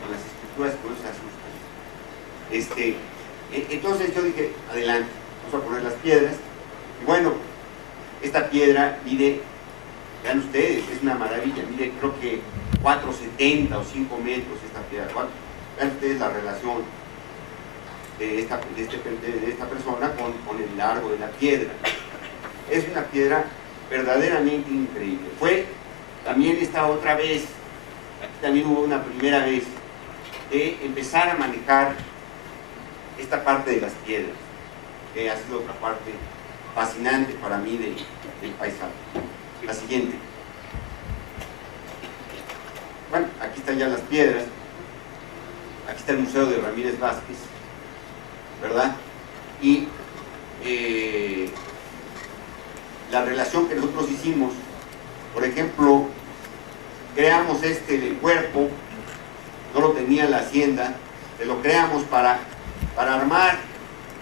Con las estructuras, con eso se asustan. Entonces yo dije, adelante, vamos a poner las piedras. Y bueno, esta piedra mide, vean ustedes, es una maravilla, mide creo que 4,70 o 5 metros esta piedra. Vean ustedes la relación de esta persona con el largo de la piedra. Es una piedra verdaderamente increíble. Fue también esta otra vez, aquí también hubo una primera vez, de empezar a manejar esta parte de las piedras, que ha sido otra parte fascinante para mí del paisaje. La siguiente. Bueno, aquí están ya las piedras, aquí está el Museo de Ramírez Vázquez, ¿verdad? Y la relación que nosotros hicimos, por ejemplo, creamos el cuerpo, no lo tenía la hacienda, lo creamos para armar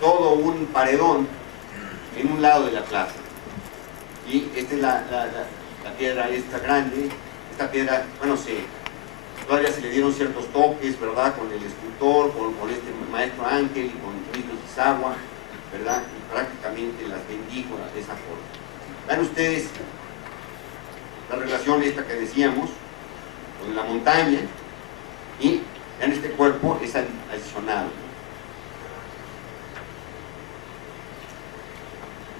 todo un paredón en un lado de la plaza. Y esta es la piedra esta grande, esta piedra, bueno, todavía se le dieron ciertos toques, ¿verdad? Con el escultor, con este maestro Ángel y con Luis Izagua, ¿verdad? Y prácticamente las bendijo de esa forma. Vean ustedes la relación esta que decíamos, con la montaña, y vean este cuerpo es adicionado.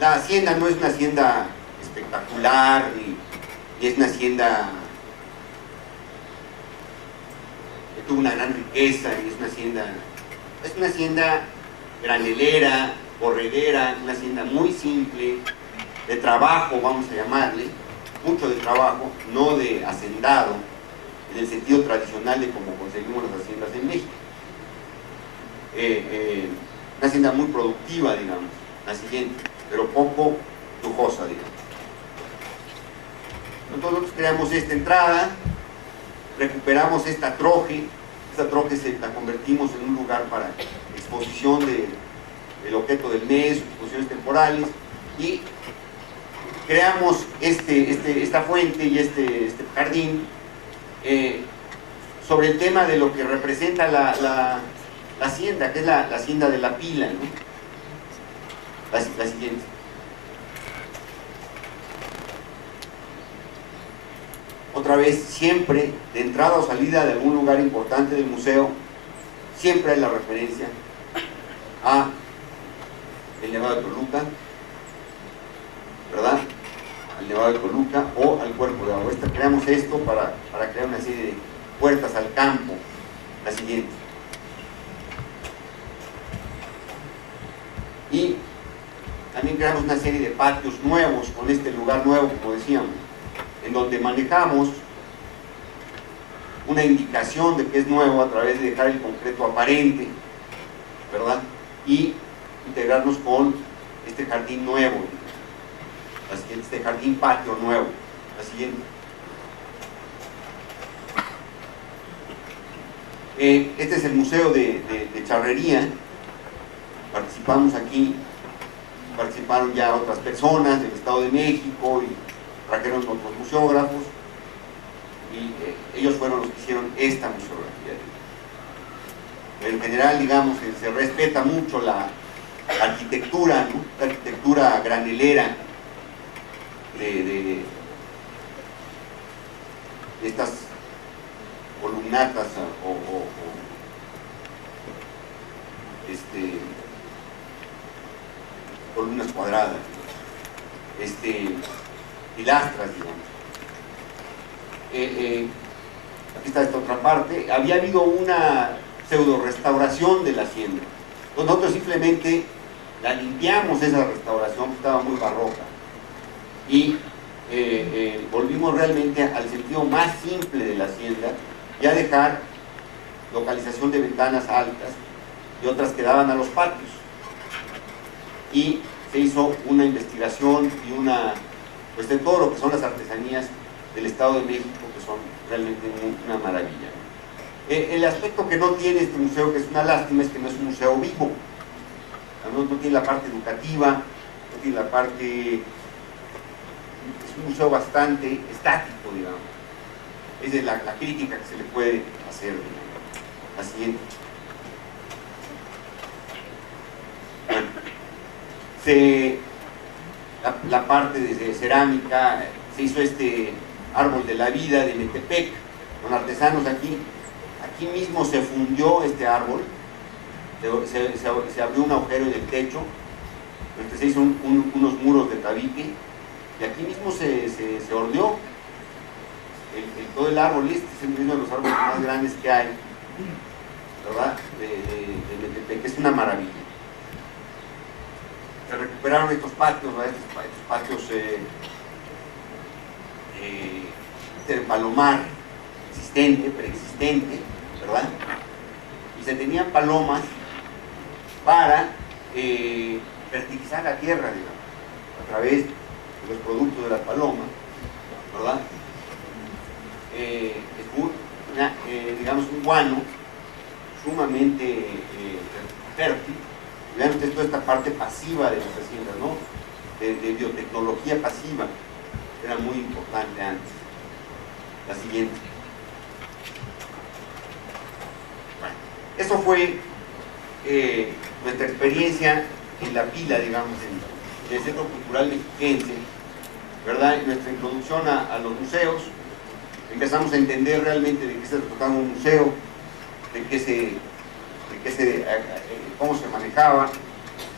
La hacienda no es una hacienda espectacular, ni es una hacienda que tuvo una gran riqueza, ni es una hacienda granelera, corredera, una hacienda muy simple, de trabajo, vamos a llamarle, mucho de trabajo, no de hacendado, en el sentido tradicional de cómo conseguimos las haciendas en México. Una hacienda muy productiva, digamos, la siguiente, pero poco lujosa, digamos. Entonces nosotros creamos esta entrada, recuperamos esta troje la convertimos en un lugar para exposición del objeto del mes, exposiciones temporales, y creamos esta fuente y este jardín sobre el tema de lo que representa la hacienda, que es la hacienda de la Pila, ¿no? La siguiente. Otra vez, siempre, de entrada o salida de algún lugar importante del museo, siempre hay la referencia a el Nevado de Toluca, ¿verdad? Al Nevado de Toluca o al Cuerpo de Agua. Creamos esto para crear una serie de puertas al campo. La siguiente. Y también creamos una serie de patios nuevos con este lugar nuevo, como decíamos, en donde manejamos una indicación de que es nuevo a través de dejar el concreto aparente, ¿verdad? Y integrarnos con este jardín nuevo, la siguiente, este jardín patio nuevo. La siguiente. Este es el Museo de Charrería. Participamos aquí, participaron ya otras personas del Estado de México y trajeron otros museógrafos y ellos fueron los que hicieron esta museografía. En general, digamos, se respeta mucho la arquitectura, ¿no? La arquitectura granelera de estas columnatas columnas cuadradas, pilastras, digamos. Aquí está esta otra parte. Había habido una pseudo restauración de la hacienda. Entonces nosotros simplemente la limpiamos, esa restauración, que estaba muy barroca, y volvimos realmente al sentido más simple de la hacienda, y a dejar localización de ventanas altas y otras que daban a los patios. Y se hizo una investigación y pues de todo lo que son las artesanías del Estado de México, que son realmente una maravilla. El aspecto que no tiene este museo, que es una lástima, es que no es un museo vivo. No tiene la parte educativa, no tiene la parte... Es un museo bastante estático, digamos. Esa es la crítica que se le puede hacer. La siguiente. Bueno, la parte de cerámica, se hizo este árbol de la vida de Metepec, con artesanos aquí. Aquí mismo se fundió este árbol, se abrió un agujero en el techo, se hizo unos muros de tabique, y aquí mismo se horneó todo el árbol. Este es uno de los árboles más grandes que hay, ¿verdad? De Metepec, que es una maravilla. Se recuperaron estos patios, ¿verdad? Estos patios de palomar preexistente, ¿verdad? Y se tenían palomas para fertilizar la tierra, digamos, a través de los productos de las palomas, ¿verdad? Es digamos, un guano sumamente fértil. Vean ustedes toda esta parte pasiva de las haciendas, ¿no? De biotecnología pasiva, era muy importante antes. La siguiente. Bueno, eso fue nuestra experiencia en la Pila, digamos, en el Centro Cultural Mexiquense, ¿verdad? En nuestra introducción a los museos, empezamos a entender realmente de qué se trataba un museo, cómo se manejaba,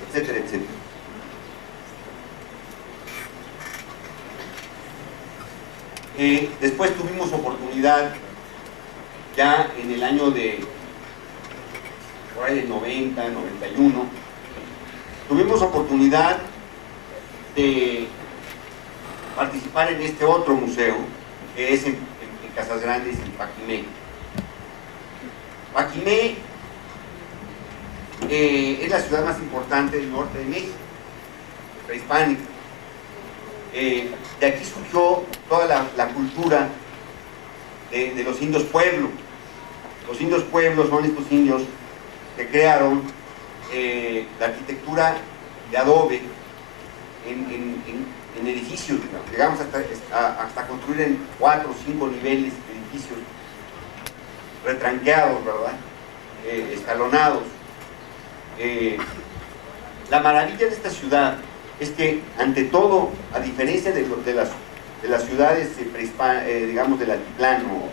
etcétera, etcétera. Después tuvimos oportunidad, ya en el año por ahí del 90, 91, tuvimos oportunidad de participar en este otro museo, que es en Casas Grandes, en Paquimé. Paquimé es la ciudad más importante del norte de México, prehispánica. De aquí surgió toda la cultura de los indios pueblo. Los indios pueblos son estos indios que crearon la arquitectura de adobe en edificios, digamos. Llegamos hasta construir en 4 o 5 niveles de edificios, retranqueados, ¿verdad? Escalonados. La maravilla de esta ciudad es que, ante todo, a diferencia de las ciudades, digamos, del altiplano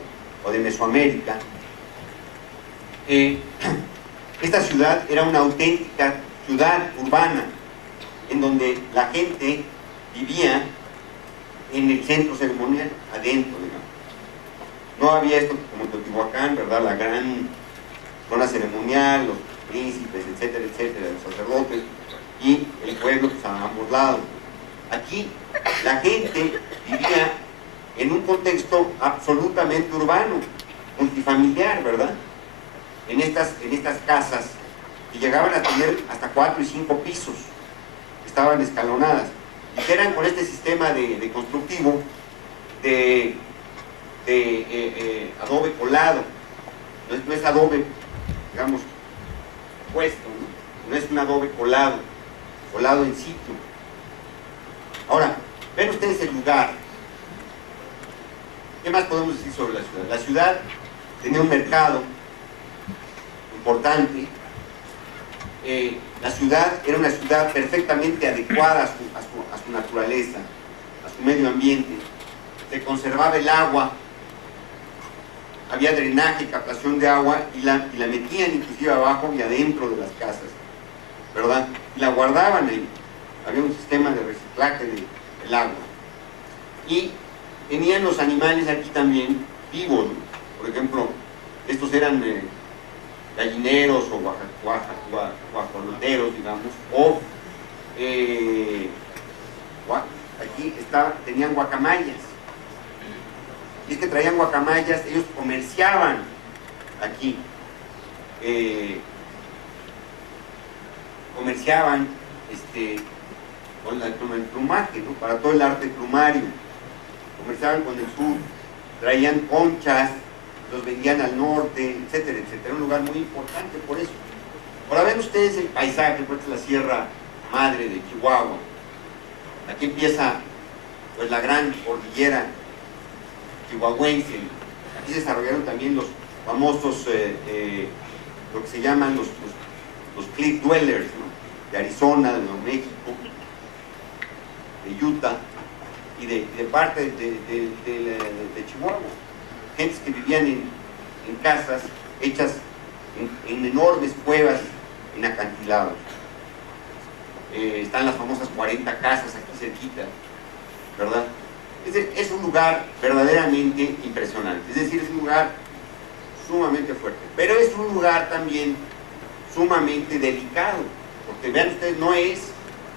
o de Mesoamérica, esta ciudad era una auténtica ciudad urbana, en donde la gente vivía en el centro ceremonial, adentro, digamos. No había esto como en Teotihuacán, ¿verdad? La gran zona ceremonial, los príncipes, etcétera, etcétera, los sacerdotes, y el pueblo pues, a ambos lados. Aquí la gente vivía en un contexto absolutamente urbano, multifamiliar, ¿verdad? En estas casas que llegaban a tener hasta 4 y 5 pisos, estaban escalonadas, y que eran con este sistema de constructivo de adobe colado. No es adobe, digamos, puesto, no es un adobe colado en sitio. Ahora, ven ustedes el lugar. ¿Qué más podemos decir sobre la ciudad? La ciudad tenía un mercado importante. La ciudad era una ciudad perfectamente adecuada a su naturaleza, a su medio ambiente. Se conservaba el agua, había drenaje, captación de agua, y la metían inclusive abajo y adentro de las casas, ¿verdad? Y la guardaban ahí. Había un sistema de reciclaje del agua. Y tenían los animales aquí también vivos, ¿no? Por ejemplo, estos eran gallineros o guajoloteros, digamos, o aquí tenían guacamayas. Y es que traían guacamayas, ellos comerciaban aquí, comerciaban con el plumaje, ¿no? Para todo el arte plumario, comerciaban con el sur, traían conchas, los vendían al norte, etcétera, etcétera. Era un lugar muy importante por eso. Ahora ven ustedes el paisaje, pues, la Sierra Madre de Chihuahua. Aquí empieza pues la gran cordillera chihuahuense. Aquí se desarrollaron también los famosos, lo que se llaman los cliff dwellers, ¿no? De Arizona, de Nuevo México, de Utah y de parte de Chihuahua. Gentes que vivían en casas hechas en enormes cuevas, en acantilados. Están las famosas 40 casas aquí cerquita, ¿verdad? Es un lugar verdaderamente impresionante, es decir, es un lugar sumamente fuerte, pero es un lugar también sumamente delicado, porque vean ustedes,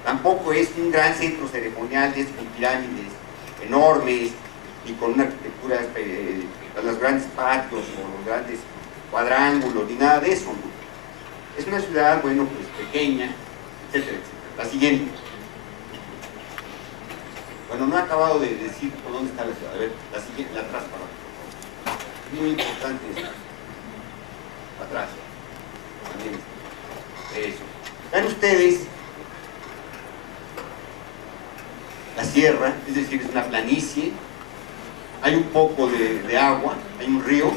tampoco es un gran centro ceremonial con pirámides enormes y con una arquitectura, los grandes patios o los grandes cuadrángulos, ni nada de eso, ¿no? Es una ciudad, bueno, pues pequeña, etcétera, etcétera. La siguiente. Bueno, no he acabado de decir por dónde está la ciudad. A ver, la siguiente, la atrás para abajo. Es muy importante eso. Atrás. También. Eso. Vean ustedes la sierra, es decir, es una planicie. Hay un poco de agua, hay un río.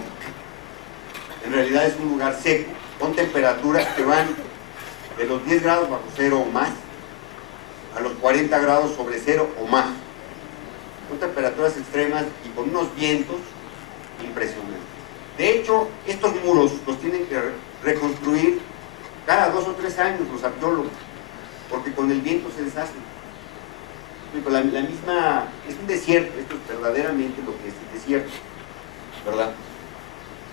En realidad es un lugar seco, con temperaturas que van de los 10 grados bajo cero o más a los 40 grados sobre cero o más. Son temperaturas extremas y con unos vientos impresionantes. De hecho, estos muros los tienen que reconstruir cada 2 o 3 años los arqueólogos, porque con el viento se deshacen. La misma, es un desierto, esto es verdaderamente lo que es el desierto, ¿verdad?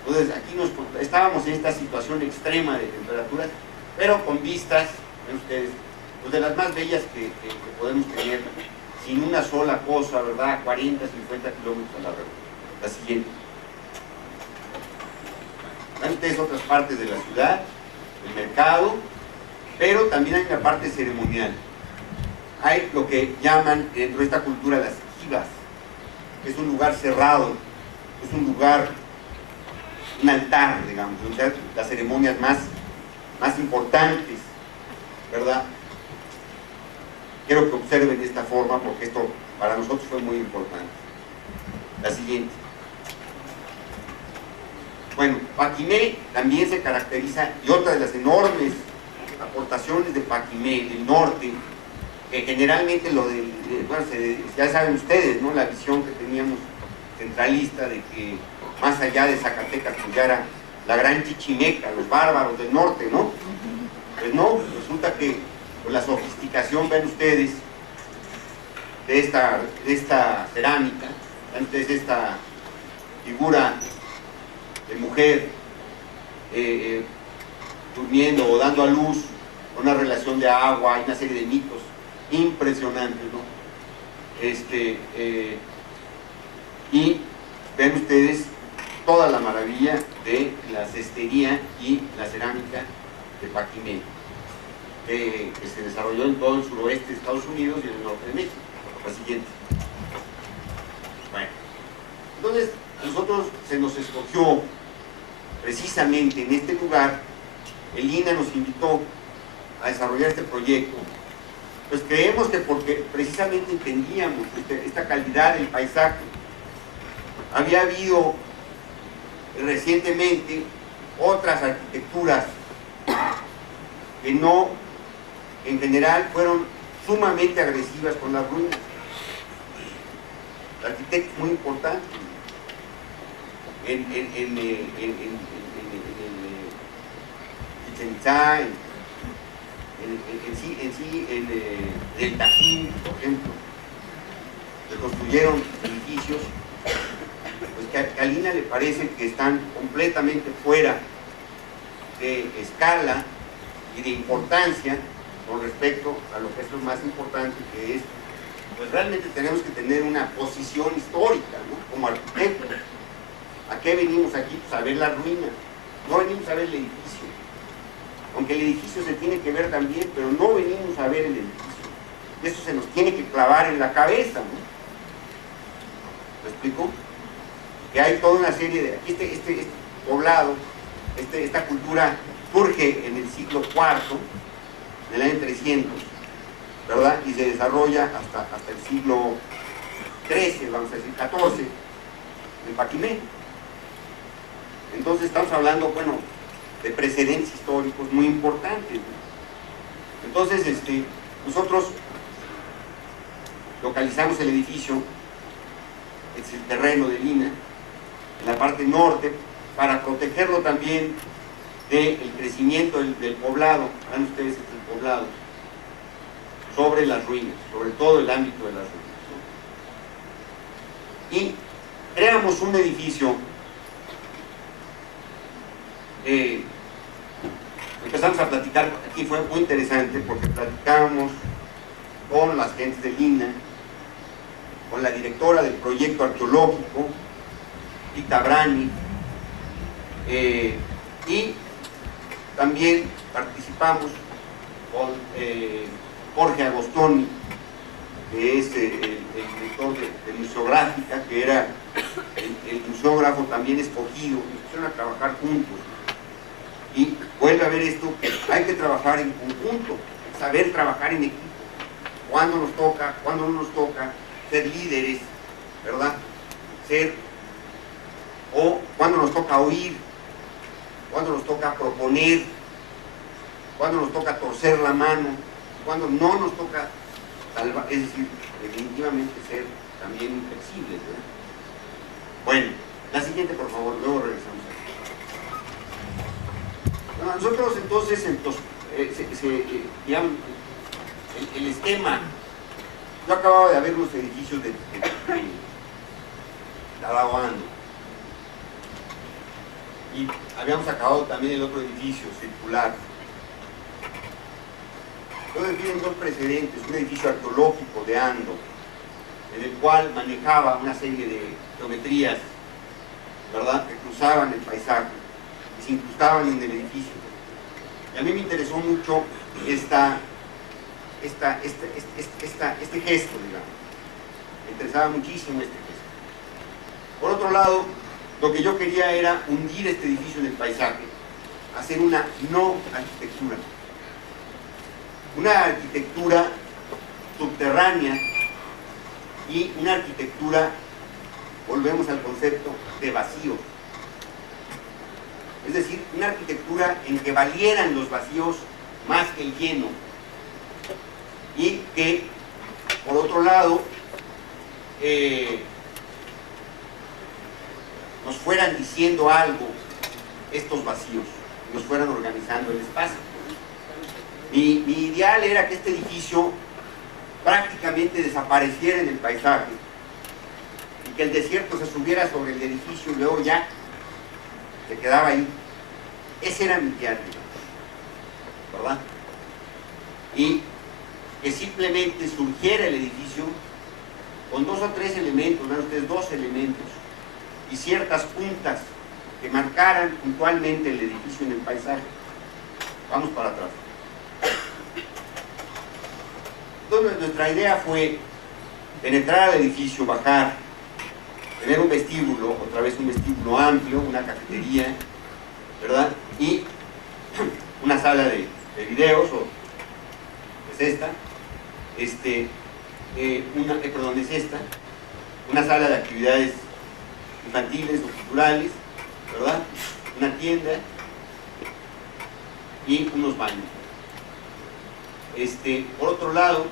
Entonces aquí estábamos en esta situación extrema de temperaturas, pero con vistas, ven ustedes, pues de las más bellas que podemos tener, sin una sola cosa, ¿verdad? 40, 50 kilómetros a la redonda. La siguiente. Ven ustedes otras partes de la ciudad, el mercado, pero también hay una parte ceremonial. Hay lo que llaman dentro de esta cultura las jivas, que es un lugar cerrado, es un lugar, un altar, digamos, donde las ceremonias más importantes, ¿verdad? Quiero que observen de esta forma porque esto para nosotros fue muy importante. La siguiente. Bueno, Paquimé también se caracteriza, y otra de las enormes aportaciones de Paquimé, del norte, que generalmente bueno, ya saben ustedes, ¿no? La visión que teníamos centralista de que más allá de Zacatecas pues ya era la gran Chichimeca, los bárbaros del norte, ¿no? Pues no, resulta que pues, la sofisticación, ven ustedes, de esta cerámica, ven ustedes esta figura de mujer durmiendo o dando a luz, una relación de agua, y una serie de mitos impresionantes, ¿no? Y ven ustedes toda la maravilla de la cestería y la cerámica de Paquimé, que se desarrolló en todo el suroeste de Estados Unidos y en el norte de México. La siguiente. Bueno, entonces nosotros se nos escogió precisamente en este lugar. El INAH nos invitó a desarrollar este proyecto. Pues creemos que porque precisamente entendíamos esta calidad del paisaje. Había habido recientemente otras arquitecturas que no, en general, fueron sumamente agresivas con las ruinas. El arquitecto es muy importante en Chichén Itzá, en el Tajín, por ejemplo, se construyeron edificios pues que a Lina le parece que están completamente fuera de escala y de importancia con respecto a lo que es lo más importante, que es, pues realmente tenemos que tener una posición histórica, ¿no? Como arquitectos. ¿A qué venimos aquí? Pues a ver la ruina, no venimos a ver el edificio. Aunque el edificio se tiene que ver también, pero no venimos a ver el edificio. Eso se nos tiene que clavar en la cabeza, ¿no? ¿Me explico? Que hay toda una serie de... Aquí este poblado, esta cultura surge en el siglo IV, en el año 300, ¿verdad? Y se desarrolla hasta el siglo XIII, vamos a decir, XIV, en Paquimé. Entonces estamos hablando, bueno, de precedentes históricos muy importantes, ¿no? Entonces, nosotros localizamos el edificio, es el terreno de Lina, en la parte norte, para protegerlo también del crecimiento del poblado. Vean ustedes, este es el poblado, sobre las ruinas, sobre todo el ámbito de las ruinas, ¿no? Y creamos un edificio. Empezamos a platicar, aquí fue muy interesante porque platicábamos con las gentes del INAH, con la directora del proyecto arqueológico, Rita Brani, y también participamos con Jorge Agostoni, que es el director de museográfica, que era el museógrafo también escogido. Nos pusieron a trabajar juntos. Y vuelve a ver esto, hay que trabajar en conjunto, saber trabajar en equipo. Cuando nos toca, cuando no nos toca, ser líderes, ¿verdad? O cuando nos toca oír, cuando nos toca proponer, cuando nos toca torcer la mano, cuando no nos toca salvar, es decir, definitivamente ser también inflexibles, ¿verdad? Bueno, la siguiente, por favor, luego regresamos. Bueno, nosotros entonces, digamos, el esquema, yo acababa de ver los edificios de Talahuando y habíamos acabado también el otro edificio circular. Entonces vienen dos precedentes, un edificio arqueológico de Ando, en el cual manejaba una serie de geometrías, ¿verdad?, que cruzaban el paisaje y se incrustaban en el edificio. Y a mí me interesó mucho este gesto, digamos. Me interesaba muchísimo este gesto. Por otro lado, lo que yo quería era hundir este edificio en el paisaje, hacer una no arquitectura. Una arquitectura subterránea y una arquitectura, volvemos al concepto de vacío. es decir, una arquitectura en que valieran los vacíos más que el lleno, y que, por otro lado, nos fueran diciendo algo estos vacíos, nos fueran organizando el espacio. Mi ideal era que este edificio prácticamente desapareciera en el paisaje y que el desierto se subiera sobre el edificio y luego ya se quedaba ahí. Ese era mi ideal, ¿verdad? Y que simplemente surgiera el edificio con 2 o 3 elementos, vean ustedes, 2 elementos y ciertas puntas que marcaran puntualmente el edificio en el paisaje. Vamos para atrás. Entonces nuestra idea fue penetrar al edificio, bajar, tener un vestíbulo, otra vez un vestíbulo amplio, una cafetería, ¿verdad? Y una sala de videos, o es esta, perdón, es esta, una sala de actividades infantiles o culturales, ¿verdad? Una tienda y unos baños. Por otro lado,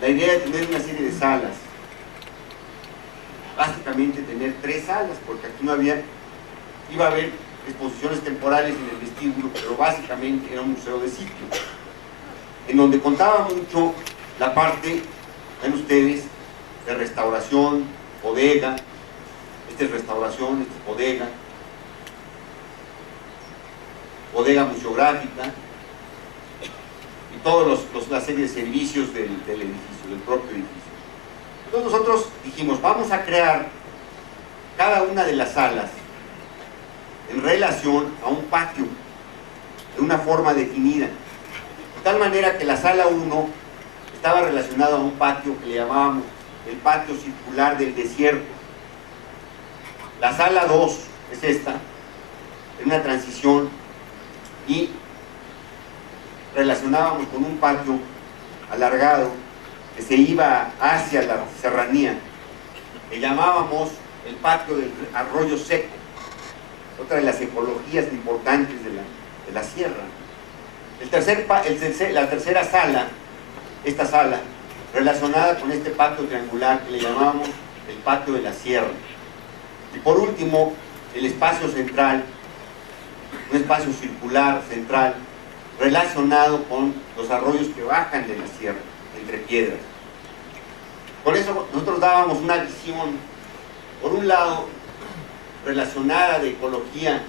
la idea de tener una serie de salas, básicamente tener 3 salas, porque aquí iba a haber exposiciones temporales en el vestíbulo, pero básicamente era un museo de sitio, en donde contaba mucho la parte, ven ustedes, de restauración, bodega, esta es restauración, esta es bodega museográfica, y todos la serie de servicios del edificio, del propio edificio. Entonces nosotros dijimos, vamos a crear cada una de las salas en relación a un patio, de una forma definida, de tal manera que la sala 1 estaba relacionada a un patio que le llamábamos el patio circular del desierto. La sala 2 es esta, en una transición, y relacionábamos con un patio alargado que se iba hacia la serranía, que llamábamos el patio del arroyo seco, otra de las ecologías importantes de la sierra. La tercera sala, esta sala, relacionada con este patio triangular que le llamábamos el patio de la sierra. Y por último, el espacio central, un espacio circular central, relacionado con los arroyos que bajan de la sierra, entre piedras. Por eso nosotros dábamos una visión, por un lado, relacionada de ecología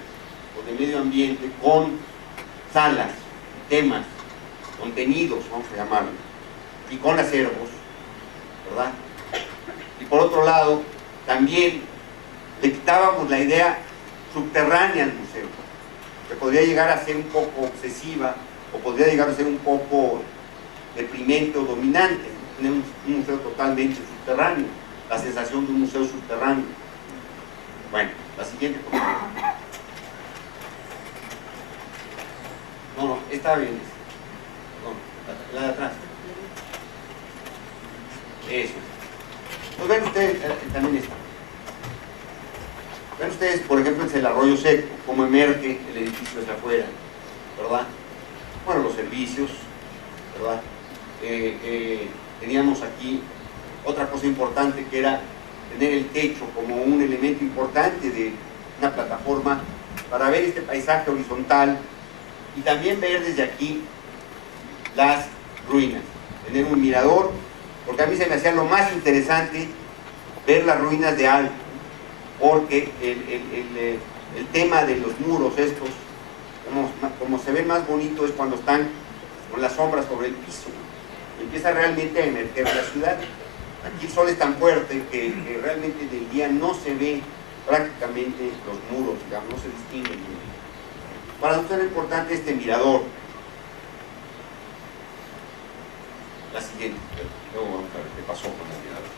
o de medio ambiente con salas, temas, contenidos, vamos a llamarlo, y con acervos, ¿verdad? Y por otro lado, también le quitábamos la idea subterránea al museo, que podría llegar a ser un poco obsesiva o podría llegar a ser un poco deprimente o dominante, tener un museo totalmente subterráneo, la sensación de un museo subterráneo. Bueno, la siguiente, por favor. No, está bien. No, la de atrás. Eso. Pues ven ustedes, también está. Ven ustedes, por ejemplo, es el arroyo seco, cómo emerge el edificio hacia afuera, ¿verdad? Bueno, los servicios, ¿verdad? Teníamos aquí otra cosa importante que era tener el techo como un elemento importante de una plataforma para ver este paisaje horizontal y también ver desde aquí las ruinas, tener un mirador, porque a mí se me hacía lo más interesante ver las ruinas de alto, porque el tema de los muros estos, como se ve más bonito es cuando están con las sombras sobre el piso, empieza realmente a emerger la ciudad. Aquí el sol es tan fuerte que realmente del día no se ve prácticamente los muros, digamos, no se distinguen bien. Para nosotros era importante este mirador. La siguiente, luego vamos a ver qué pasó con el mirador.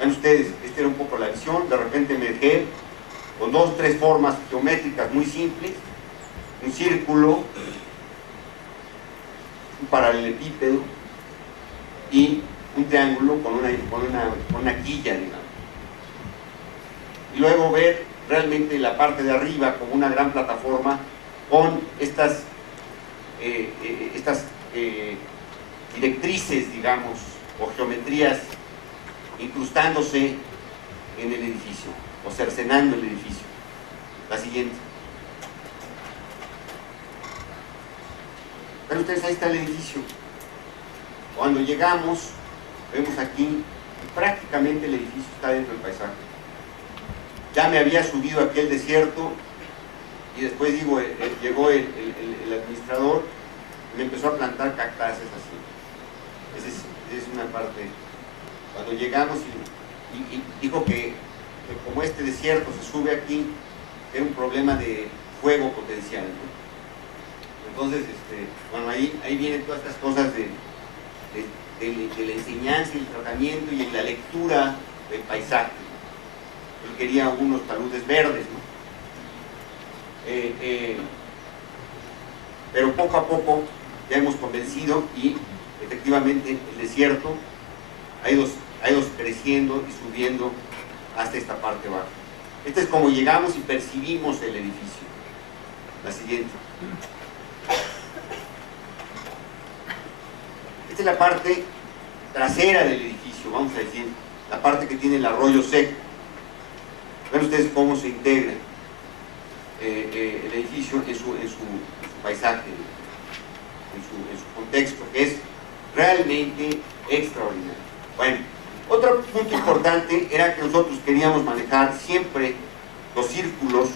Ven ustedes, esta era un poco la visión, de repente emerger con 2 o 3 formas geométricas muy simples, un círculo, un paralelepípedo y un triángulo con una quilla, digamos. y luego ver realmente la parte de arriba como una gran plataforma con estas directrices, digamos, o geometrías incrustándose en el edificio o cercenando el edificio. La siguiente. Ven ustedes, ahí está el edificio. Cuando llegamos, vemos aquí, prácticamente el edificio está dentro del paisaje. Ya me había subido aquí al desierto y después, digo, llegó el administrador y me empezó a plantar cactáceas así. Esa es una parte. Cuando llegamos y dijo que como este desierto se sube aquí, era un problema de fuego potencial, ¿no? Entonces, bueno, ahí vienen todas estas cosas de la enseñanza y el tratamiento y la lectura del paisaje. Él quería unos taludes verdes, ¿no? Pero poco a poco ya hemos convencido y efectivamente el desierto ha ido creciendo y subiendo hasta esta parte baja. Este es como llegamos y percibimos el edificio. La siguiente. Esta es la parte trasera del edificio, vamos a decir, la parte que tiene el arroyo seco. Ven ustedes cómo se integra el edificio en su paisaje, en su contexto, que es realmente extraordinario. Bueno, otro punto importante era que nosotros queríamos manejar siempre los círculos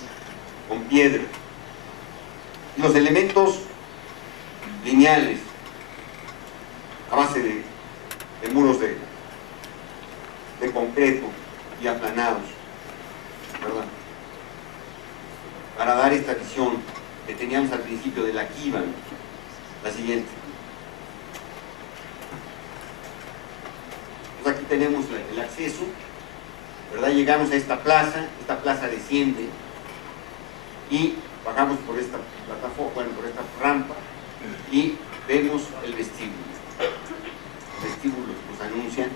con piedra. Y los elementos lineales a base de muros de concreto y aplanados, ¿verdad? Para dar esta visión que teníamos al principio de la Kiva. La siguiente. Pues aquí tenemos el acceso, ¿verdad? Llegamos a esta plaza desciende y bajamos por esta plataforma, bueno, por esta rampa y vemos el vestíbulo. El vestíbulo nos anuncia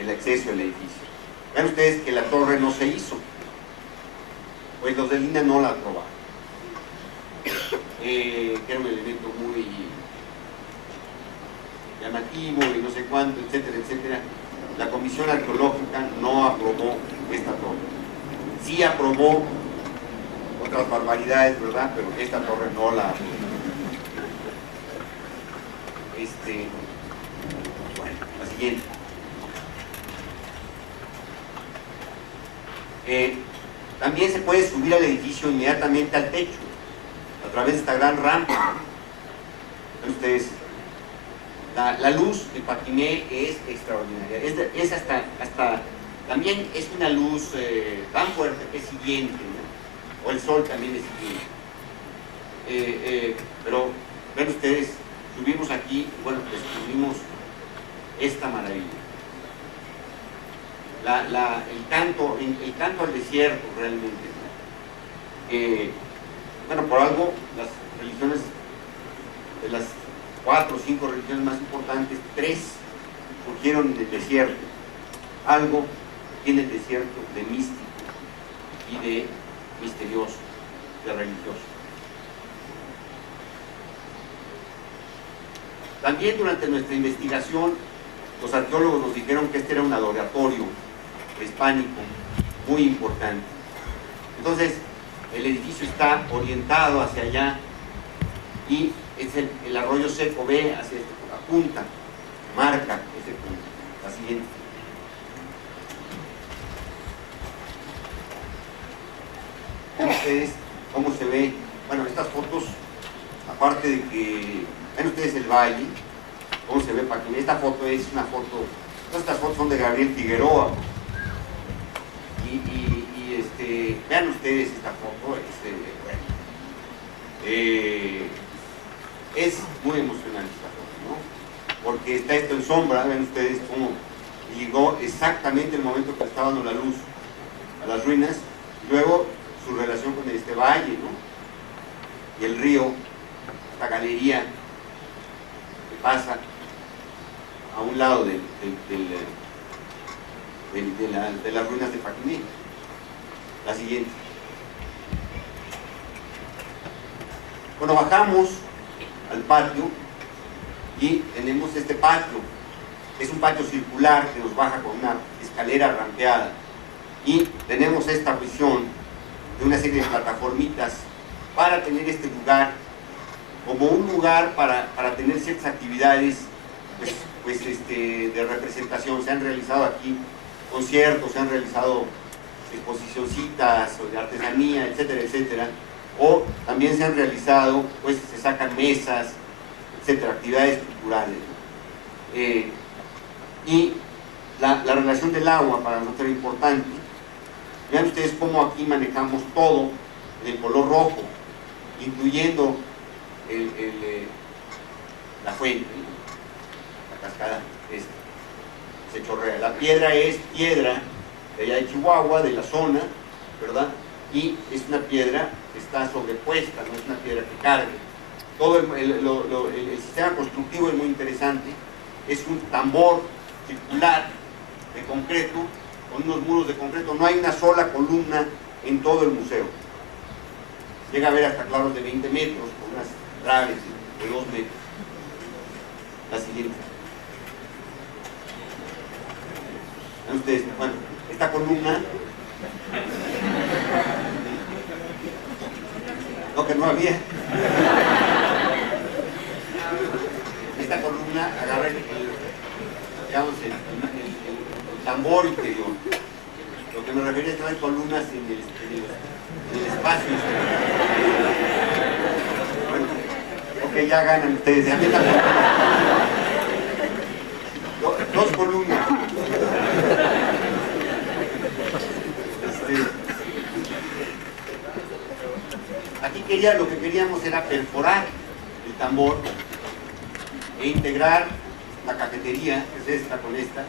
el acceso al edificio. Vean ustedes que la torre no se hizo, pues los de Lina no la aprobaron, que era un elemento muy llamativo y no sé cuánto, etcétera, etcétera. La Comisión Arqueológica no aprobó esta torre. Sí aprobó otras barbaridades, ¿verdad? Pero esta torre no la aprobó. Bueno, la siguiente. También se puede subir al edificio inmediatamente al techo, a través de esta gran rampa. ¿Ven ustedes? La luz de Paquimé es extraordinaria. Es hasta también es una luz tan fuerte que es siguiente, ¿no? O el sol también es siguiente. Pero ven ustedes, subimos aquí, bueno, descubrimos esta maravilla. El canto al desierto realmente, ¿no? Bueno, por algo las religiones, de las 4 o 5 religiones más importantes, 3 surgieron del desierto. Algo tiene el desierto de místico y de misterioso, de religioso. También durante nuestra investigación, los arqueólogos nos dijeron que este era un adoratorio prehispánico muy importante. Entonces, el edificio está orientado hacia allá y es el arroyo seco, ve hacia la punta, marca ese punto. La siguiente. Ven ustedes cómo se ve, bueno, estas fotos, aparte de que, ven ustedes el valle, cómo se ve Paquimé. Esta foto es una foto, todas estas fotos son de Gabriel Figueroa. Vean ustedes esta foto, es muy emocionante esta foto, ¿no? Porque está esto en sombra, ven ustedes cómo llegó exactamente el momento que estaba dando la luz a las ruinas, y luego su relación con este valle, ¿no? Y el río, esta galería que pasa a un lado de las ruinas de Paquimé. La siguiente. Bueno, bajamos al patio y tenemos este patio. Es un patio circular que nos baja con una escalera rampeada. Y tenemos esta visión de una serie de plataformitas para tener este lugar como un lugar para tener ciertas actividades de representación. Se han realizado aquí conciertos, se han realizado exposicioncitas de artesanía, etcétera, etcétera. O también se han realizado, pues se sacan mesas, etcétera, actividades culturales. Y la relación del agua para nosotros era importante. Vean ustedes cómo aquí manejamos todo en el color rojo, incluyendo la fuente, la cascada se chorrea. La piedra es piedra de allá de Chihuahua, de la zona, ¿verdad? Y es una piedra que está sobrepuesta, no es una piedra que cargue. Todo el sistema constructivo es muy interesante. Es un tambor circular de concreto, con unos muros de concreto. No hay una sola columna en todo el museo. Llega a haber hasta claros de 20 metros, con unas traves de 2 metros. La siguiente. ¿Ven ustedes? Bueno, esta columna... No, que no había. Esta columna agarra digamos, el tambor interior. Lo que me refiero es que no hay columnas en el espacio. Bueno, ok, ya ganan ustedes. Ya dos columnas. Aquí lo que queríamos era perforar el tambor e integrar la cafetería, que es esta con esta,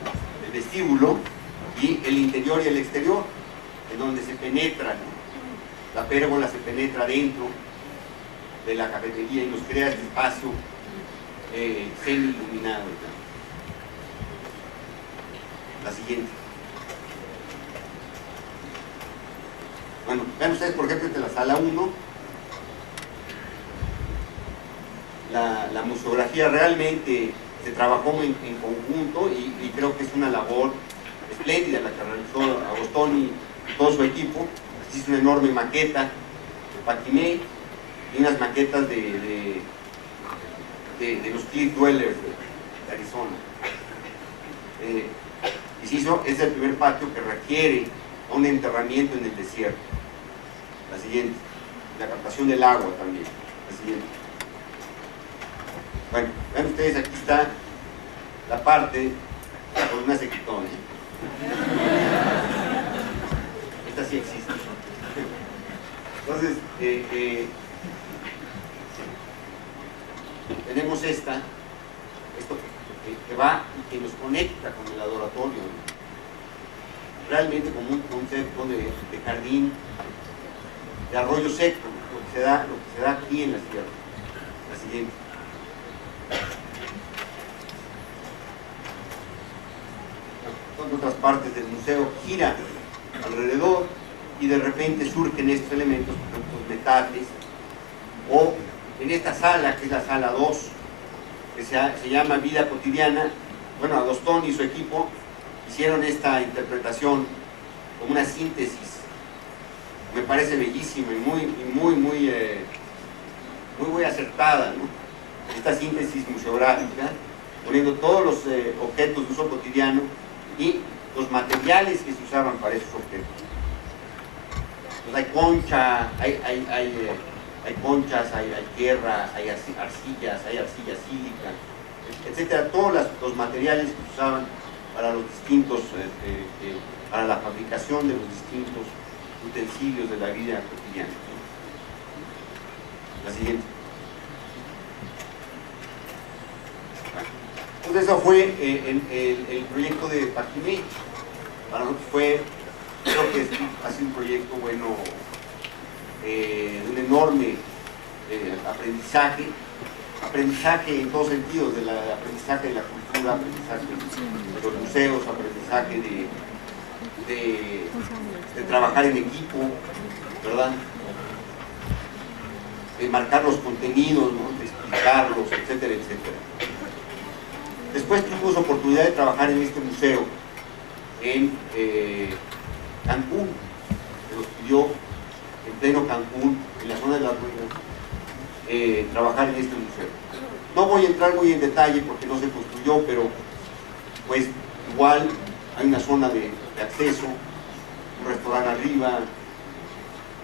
el vestíbulo y el interior y el exterior, en donde se penetra, ¿no? La pérgola se penetra dentro de la cafetería y nos crea este espacio semi-iluminado, ¿no? La siguiente. Bueno, vean ustedes, por ejemplo, de la sala 1, la museografía realmente se trabajó en conjunto y creo que es una labor espléndida la que realizó Agostoni y todo su equipo. Aquí hizo una enorme maqueta de Paquimé y unas maquetas de los Cliff Dwellers de Arizona. Y se hizo, es el primer patio que requiere un enterramiento en el desierto. La siguiente, la captación del agua también. La siguiente. Bueno, vean ustedes, aquí está la parte, la columna se quitó, ¿eh? Esta sí existe. Entonces, tenemos esto que va y que nos conecta con el adoratorio, ¿no? Realmente como un concepto de jardín, de arroyo seco, lo que se da aquí en la sierra. La siguiente. Son otras partes del museo, gira alrededor y de repente surgen estos elementos, por ejemplo, metales, o en esta sala, que es la sala 2, que se llama Vida Cotidiana. Bueno, Agostoni y su equipo hicieron esta interpretación como una síntesis, me parece bellísima y muy acertada, ¿no? Esta síntesis museográfica, poniendo todos los objetos de uso cotidiano y los materiales que se usaban para esos objetos. Pues hay concha, hay conchas, hay tierra, hay arcilla sílica, etcétera. Todos los materiales que se usaban para los distintos, para la fabricación de los distintos utensilios de la vida cotidiana. La siguiente. Entonces eso fue el proyecto de Paquimé. Para nosotros creo que ha sido un proyecto bueno, de un enorme aprendizaje en todos sentidos, aprendizaje de la cultura, aprendizaje de los museos, aprendizaje de trabajar en equipo, ¿verdad? De marcar los contenidos, ¿no? De explicarlos, etcétera, etcétera. Después tuvimos oportunidad de trabajar en este museo en Cancún, que nos pidió en pleno Cancún, en la zona de las ruinas, trabajar en este museo. No voy a entrar muy en detalle porque no se construyó, pero pues igual hay una zona de acceso, un restaurante arriba,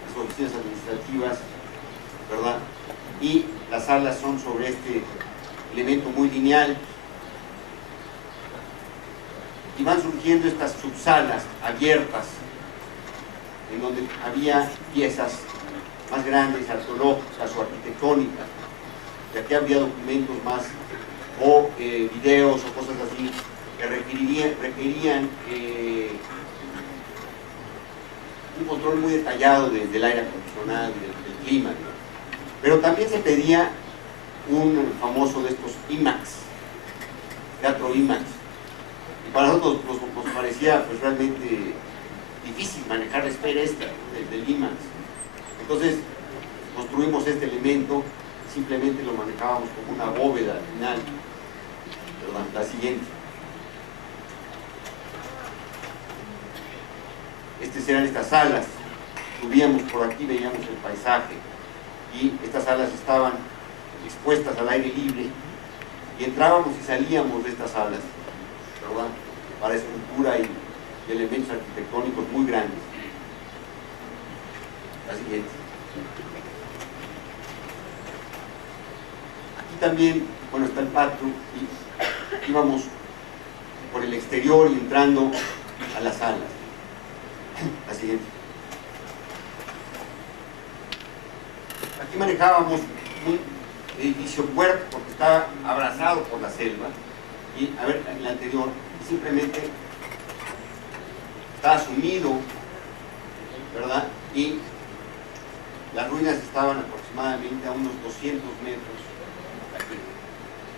las oficinas administrativas, ¿verdad? Y las salas son sobre este elemento muy lineal. Y van surgiendo estas subsalas abiertas, en donde había piezas más grandes, arqueológicas o arquitectónicas. Y aquí habría documentos más, o videos o cosas así, que requerían un control muy detallado del aire acondicionado y del clima, ¿no? Pero también se pedía un famoso de estos IMAX, teatro IMAX. Y para nosotros nos parecía pues realmente difícil manejar la esfera esta, ¿no? del IMAX. Entonces construimos este elemento, simplemente lo manejábamos como una bóveda al final. Perdón, la siguiente. Estas eran estas salas, subíamos por aquí, veíamos el paisaje y estas salas estaban expuestas al aire libre y entrábamos y salíamos de estas salas, ¿verdad? Para escultura y elementos arquitectónicos muy grandes. La siguiente. Aquí también, bueno, está el patio y íbamos por el exterior y entrando a las salas. La siguiente. Aquí manejábamos un edificio puerto porque estaba abrazado por la selva y, a ver, en la anterior, simplemente estaba sumido, ¿verdad? Y las ruinas estaban aproximadamente a unos 200 metros de aquí.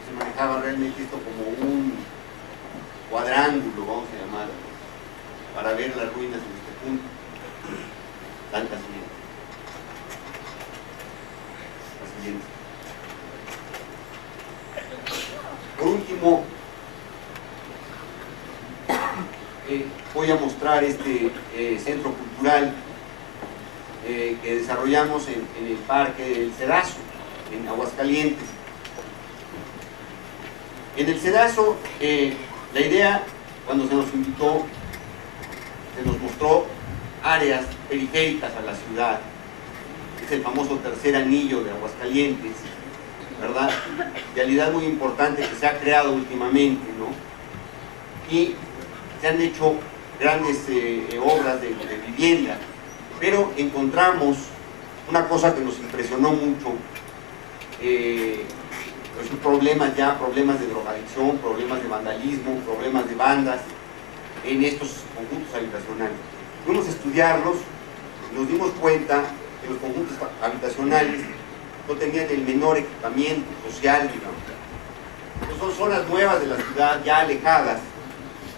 Se manejaba realmente esto como un cuadrángulo, vamos a llamar, para ver las ruinas en este punto. La siguiente. La siguiente. Por último, voy a mostrar este centro cultural que desarrollamos en el Parque del Cedazo, en Aguascalientes. En el Cedazo, la idea, cuando se nos invitó, se nos mostró áreas periféricas a la ciudad. Es el famoso tercer anillo de Aguascalientes, ¿verdad? Realidad muy importante que se ha creado últimamente, ¿no? Y se han hecho grandes obras de vivienda, pero encontramos una cosa que nos impresionó mucho, pues problemas de drogadicción, problemas de vandalismo, problemas de bandas en estos conjuntos habitacionales. Fuimos a estudiarlos, nos dimos cuenta que los conjuntos habitacionales no tenían el menor equipamiento social, digamos. Entonces son zonas nuevas de la ciudad, ya alejadas,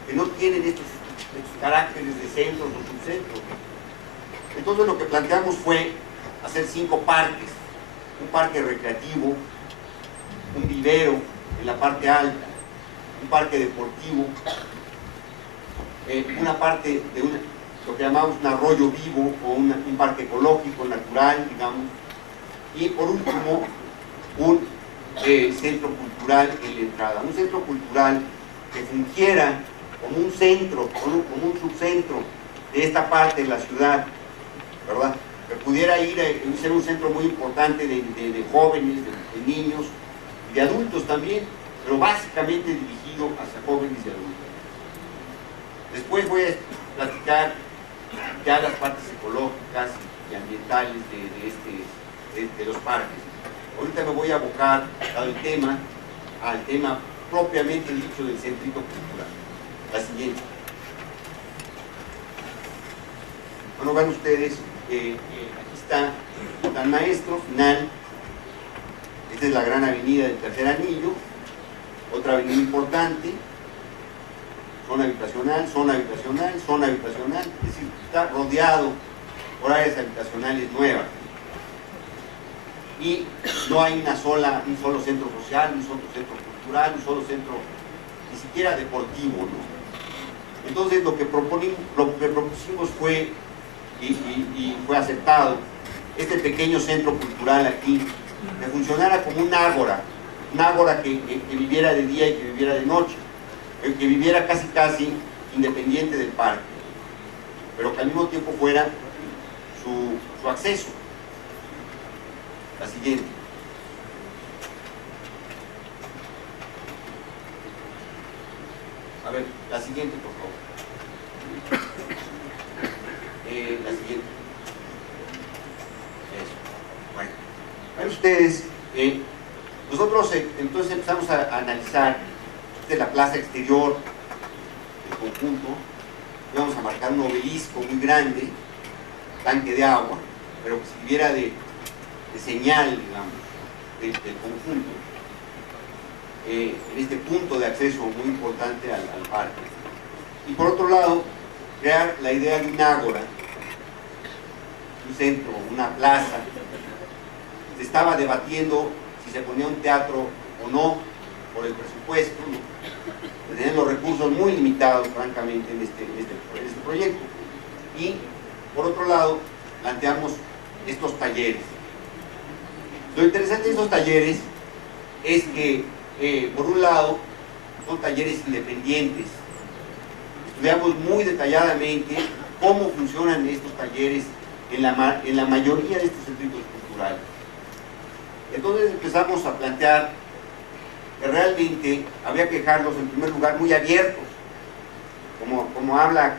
que no tienen estos caracteres de centros o subcentros. Entonces lo que planteamos fue hacer 5 parques: un parque recreativo, un vivero en la parte alta, un parque deportivo, una parte de lo que llamamos un arroyo vivo o un parque ecológico, natural, digamos, y por último un centro cultural en la entrada, un centro cultural que fungiera como un centro, como un subcentro de esta parte de la ciudad, ¿verdad? Que pudiera ir a ser un centro muy importante de jóvenes, de niños y de adultos también, pero básicamente dirigido hacia jóvenes y adultos. Después voy a platicar ya las partes ecológicas y ambientales de los parques. Ahorita me voy a abocar, dado el tema, al tema propiamente dicho del centrito cultural. La siguiente. Bueno, vean ustedes, aquí está San Maestro, final. Esta es la gran avenida del tercer anillo, otra avenida importante. zona habitacional, zona habitacional, zona habitacional, es decir, está rodeado por áreas habitacionales nuevas. Y no hay un solo centro social, un solo centro cultural, un solo centro, ni siquiera deportivo, ¿no? Entonces lo que propusimos fue, y fue aceptado, este pequeño centro cultural aquí, que funcionara como un ágora que viviera de día y que viviera de noche, que viviera casi independiente del parque, pero que al mismo tiempo fuera su acceso. La siguiente. A ver, la siguiente, por favor. La siguiente. Eso. Bueno, ven ustedes, nosotros entonces empezamos a analizar de la plaza exterior del conjunto. Íbamos a marcar un obelisco muy grande, tanque de agua, pero que sirviera de señal, digamos, del conjunto, en este punto de acceso muy importante al parque. Y por otro lado, crear la idea de un ágora, un centro, una plaza. Se estaba debatiendo si se ponía un teatro o no, por el presupuesto, ¿no? Tenían los recursos muy limitados, francamente, en este proyecto. Y, por otro lado, planteamos estos talleres. Lo interesante de estos talleres es que, por un lado, son talleres independientes. Estudiamos muy detalladamente cómo funcionan estos talleres en la mayoría de estos centros culturales. Entonces empezamos a plantear que realmente había que dejarlos, en primer lugar, muy abiertos, como habla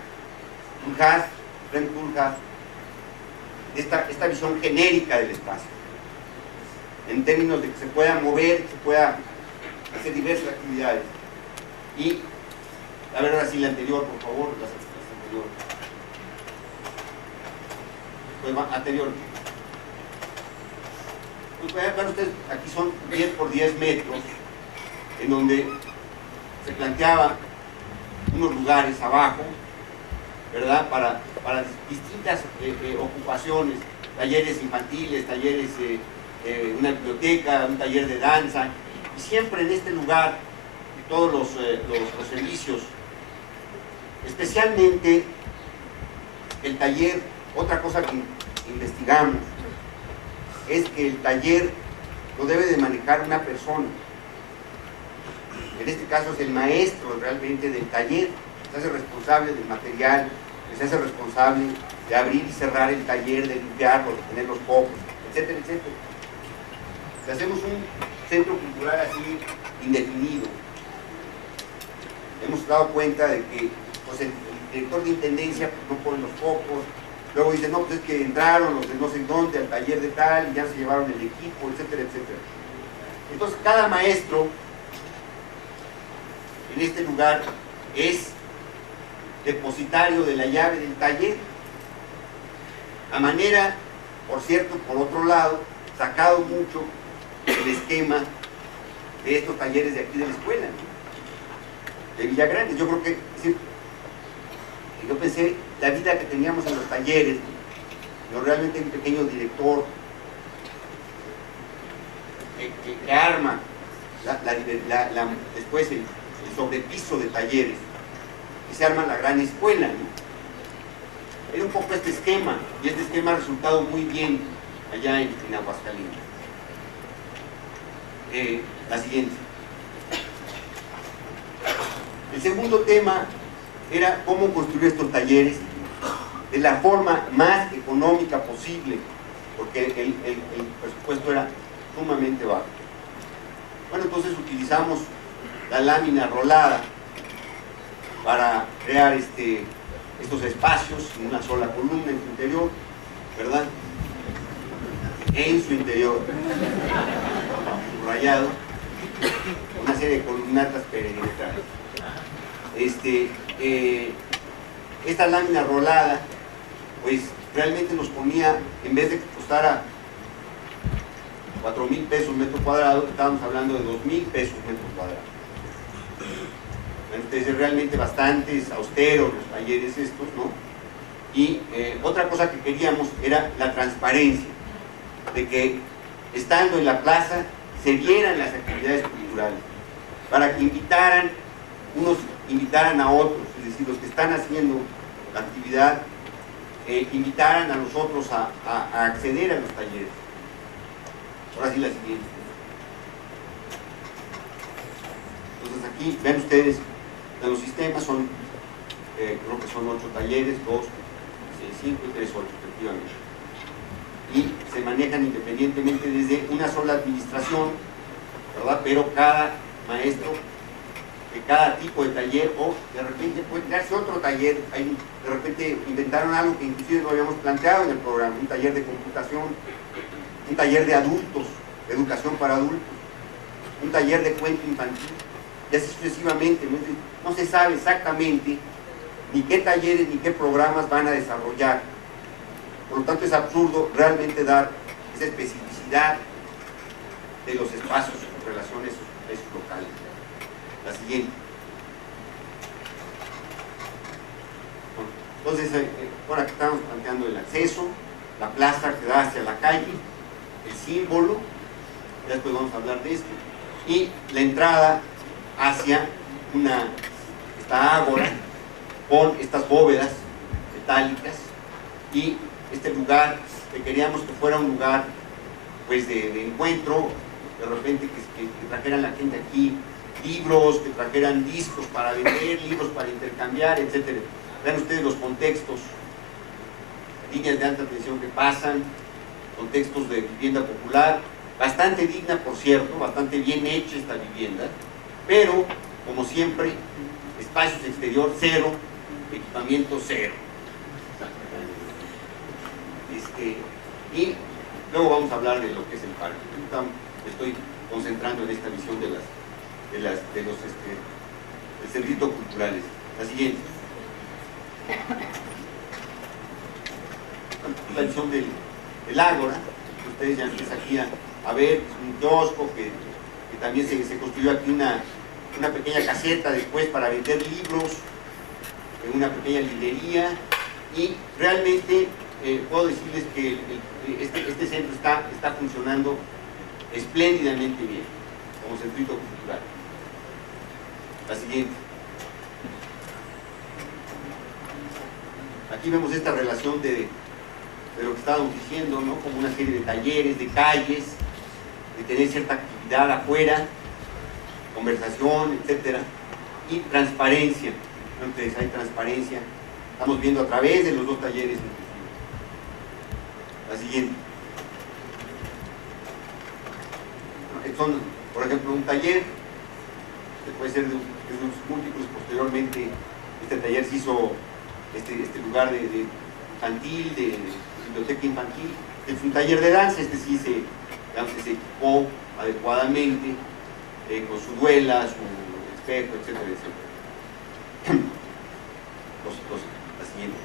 Frank Kulhas, esta visión genérica del espacio, en términos de que se pueda mover, se pueda hacer diversas actividades. Y, a ver ahora sí la anterior, por favor, la anterior. Pues anterior. Pues vean ustedes, aquí son 10 por 10 metros, en donde se planteaba unos lugares abajo, ¿verdad? Para distintas ocupaciones, talleres infantiles, talleres, una biblioteca, un taller de danza, y siempre en este lugar todos los servicios, especialmente el taller. Otra cosa que investigamos es que el taller lo debe de manejar una persona. En este caso es el maestro realmente del taller, se hace responsable del material, se hace responsable de abrir y cerrar el taller, de limpiarlo, de tener los focos, etcétera, etcétera. Si hacemos un centro cultural así indefinido, hemos dado cuenta de que pues, el director de intendencia pues, no pone los focos, luego dice, no, pues es que entraron los de no sé dónde al taller de tal y ya se llevaron el equipo, etcétera, etcétera. Entonces cada maestro en este lugar es depositario de la llave del taller, a manera, por cierto, por otro lado, sacado mucho el esquema de estos talleres de aquí de la escuela, ¿no? De Villagrande. Yo creo que, es decir, yo pensé la vida que teníamos en los talleres, ¿no? Yo realmente un pequeño director que arma después el sobrepiso de talleres, y se arma la gran escuela, ¿no? Era un poco este esquema, y este esquema ha resultado muy bien allá en Aguascalientes. La siguiente. El segundo tema era cómo construir estos talleres de la forma más económica posible, porque el presupuesto era sumamente bajo. Bueno, entonces utilizamos la lámina rolada para crear estos espacios en una sola columna en su interior, ¿verdad? En su interior, subrayado, una serie de columnatas perimetrales. Esta lámina rolada, pues realmente nos ponía, en vez de que costara 4,000 pesos metro cuadrado, estábamos hablando de 2,000 pesos metro cuadrado. Entonces, realmente bastantes austeros los talleres estos, ¿no? Y otra cosa que queríamos era la transparencia, de que estando en la plaza se vieran las actividades culturales, para que unos invitaran a otros, es decir, los que están haciendo la actividad, invitaran a los otros a acceder a los talleres. Ahora sí la siguiente. Entonces aquí, ven ustedes, de los sistemas son, creo que son 8 talleres, 2, 6, 5 y 3, 8, efectivamente. Y se manejan independientemente desde una sola administración, ¿verdad? Pero cada maestro, de cada tipo de taller, o de repente puede crearse otro taller. De repente inventaron algo que inclusive no habíamos planteado en el programa, un taller de computación, un taller de adultos, de educación para adultos, un taller de cuento infantil, y así sucesivamente. No se sabe exactamente ni qué talleres ni qué programas van a desarrollar. Por lo tanto, es absurdo realmente dar esa especificidad de los espacios en relación a esos locales. La siguiente. Bueno, entonces, ahora que estamos planteando el acceso, la plaza que da hacia la calle, el símbolo, ya después vamos a hablar de esto, y la entrada hacia esta ágora con estas bóvedas metálicas y este lugar que queríamos que fuera un lugar pues de encuentro, de repente que trajeran la gente aquí libros, que trajeran discos para vender, libros para intercambiar, etc. Vean ustedes los contextos, líneas de alta tensión que pasan, contextos de vivienda popular, bastante digna por cierto, bastante bien hecha esta vivienda, pero como siempre, espacios exterior cero, equipamiento cero. Y luego vamos a hablar de lo que es el parque. Me estoy concentrando en esta visión de los servicios culturales. La siguiente. La visión del ágora. Ustedes ya empiezan aquí a ver, es un kiosco que también se construyó aquí una pequeña caseta después para vender libros, una pequeña librería, y realmente puedo decirles que este centro está funcionando espléndidamente bien como centrito cultural. La siguiente. Aquí vemos esta relación de lo que estábamos diciendo, ¿no? Como una serie de talleres, de calles, de tener cierta actividad afuera, conversación, etcétera, y transparencia. Entonces hay transparencia, estamos viendo a través de los dos talleres. La siguiente. Son, por ejemplo, un taller que puede ser de unos múltiplos. Posteriormente este taller se hizo este lugar de infantil, de biblioteca infantil. Es un taller de danza. Sí se equipó adecuadamente, con su duela, su espejo, etcétera, etcétera. La siguiente.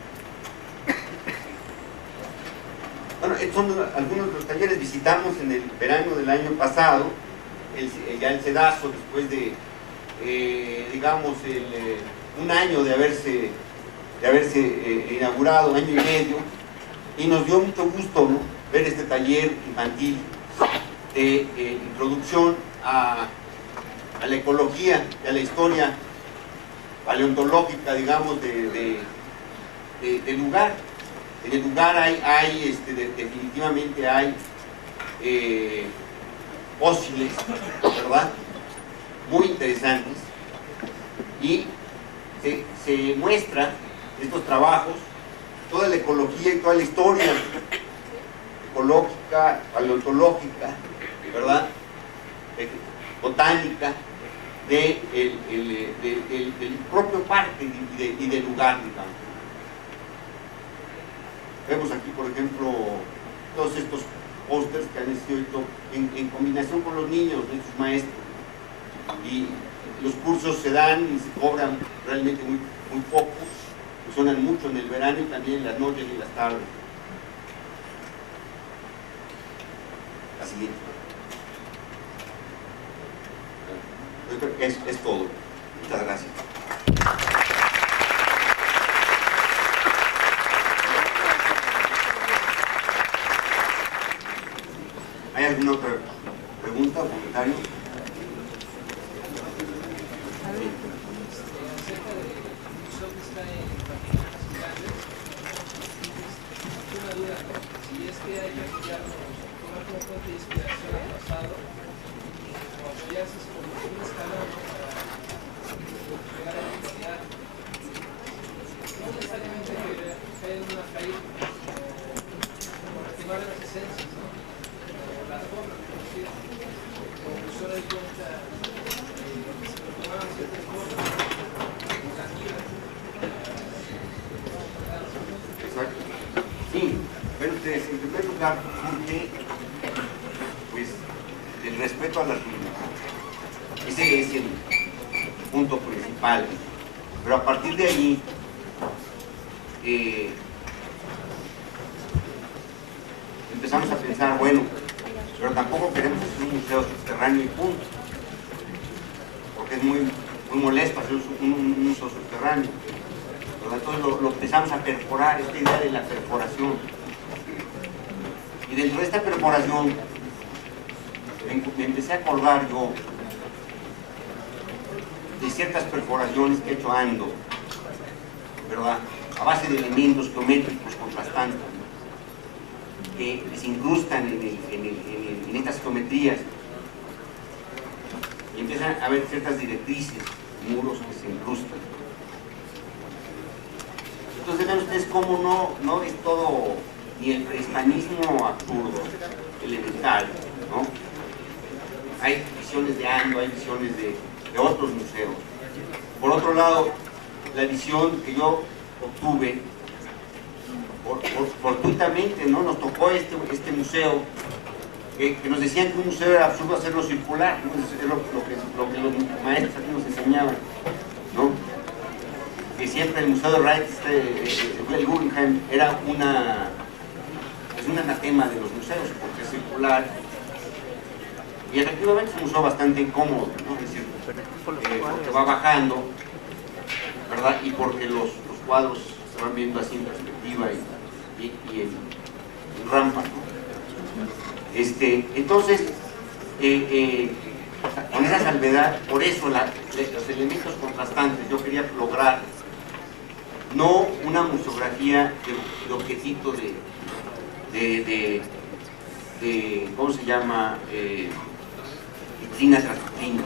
Bueno, son algunos de los talleres. Visitamos en el verano del año pasado ya el Cedazo, después de digamos un año de haberse inaugurado, 1 año y medio, y nos dio mucho gusto, ¿no?, ver este taller infantil de introducción a la ecología y a la historia paleontológica, digamos, del lugar. En el lugar definitivamente hay fósiles, ¿verdad?, muy interesantes, y se muestra estos trabajos, toda la ecología y toda la historia ecológica, paleontológica, ¿verdad?, botánica, del propio parque y del lugar, digamos. Vemos aquí, por ejemplo, todos estos pósters que han sido en combinación con los niños, de sus maestros, y los cursos se dan y se cobran realmente muy poco, funcionan mucho en el verano y también en las noches y en las tardes. La siguiente. Es todo. Muchas gracias. ¿Alguna otra pregunta o comentario? Sí, pero ustedes, en primer lugar, porque pues el respeto a las normas. Ese es el punto principal. Pero a partir de allí, empezamos a pensar, bueno, pero tampoco queremos hacer un museo subterráneo y punto, porque es muy molesto hacer un museo subterráneo. Entonces lo empezamos a perforar, esta idea de la perforación. Y dentro de esta perforación me empecé a acordar yo de ciertas perforaciones que he hecho Ando, ¿verdad? A base de elementos geométricos contrastantes, ¿no? Que se incrustan en estas geometrías y empiezan a haber ciertas directrices, muros que se incrustan. Entonces vean ustedes cómo no es todo ni el prehispánismo absurdo, elemental, ¿no? Hay visiones de Ando, hay visiones de otros museos. Por otro lado, la visión que yo obtuve, fortuitamente, ¿no? Nos tocó este museo, que nos decían que un museo era absurdo hacerlo circular, ¿no? Es lo que los maestros aquí nos enseñaban, ¿no? Que siempre el Museo de Wright, el Guggenheim, era un anatema de los museos, porque es circular. Y efectivamente es un museo bastante incómodo, ¿no? Es decir, porque va bajando, ¿verdad? Y porque los cuadros se van viendo así en perspectiva y en rampa, ¿no? Entonces, con esa salvedad, por eso los elementos contrastantes, yo quería lograr no una museografía de objetito de ¿cómo se llama? Vitrina tras vitrina.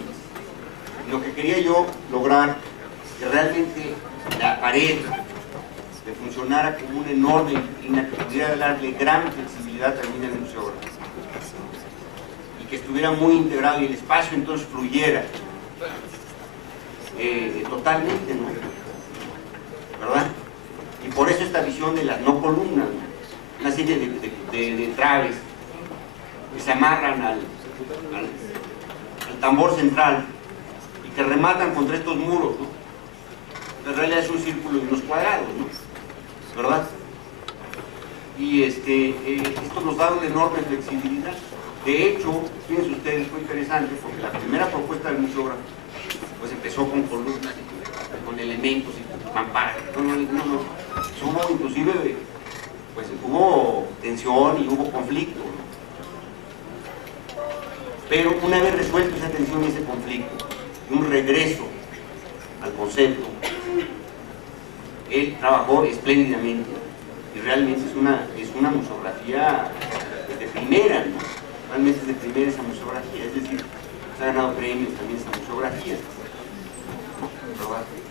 Lo que quería yo lograr que realmente la pared funcionara como una enorme vitrina que pudiera darle gran flexibilidad también al museo y que estuviera muy integrado y el espacio entonces fluyera totalmente, ¿no? ¿Verdad? Y por eso esta visión de las no columnas, ¿no? Una serie de traves que se amarran al tambor central y que rematan contra estos muros, ¿no? En realidad es un círculo y unos cuadrados, ¿no? ¿Verdad? Y esto nos da una enorme flexibilidad. De hecho, fíjense ustedes, fue interesante porque la primera propuesta del museógrafo pues empezó con columnas, con elementos y mamparas. No. Hubo inclusive, pues hubo tensión y hubo conflicto, ¿no? Pero una vez resuelto esa tensión y ese conflicto, y un regreso al concepto, él trabajó espléndidamente y realmente es una museografía de primera, ¿no? Realmente es de primera esa museografía, es decir, se ha ganado premios también esa museografía.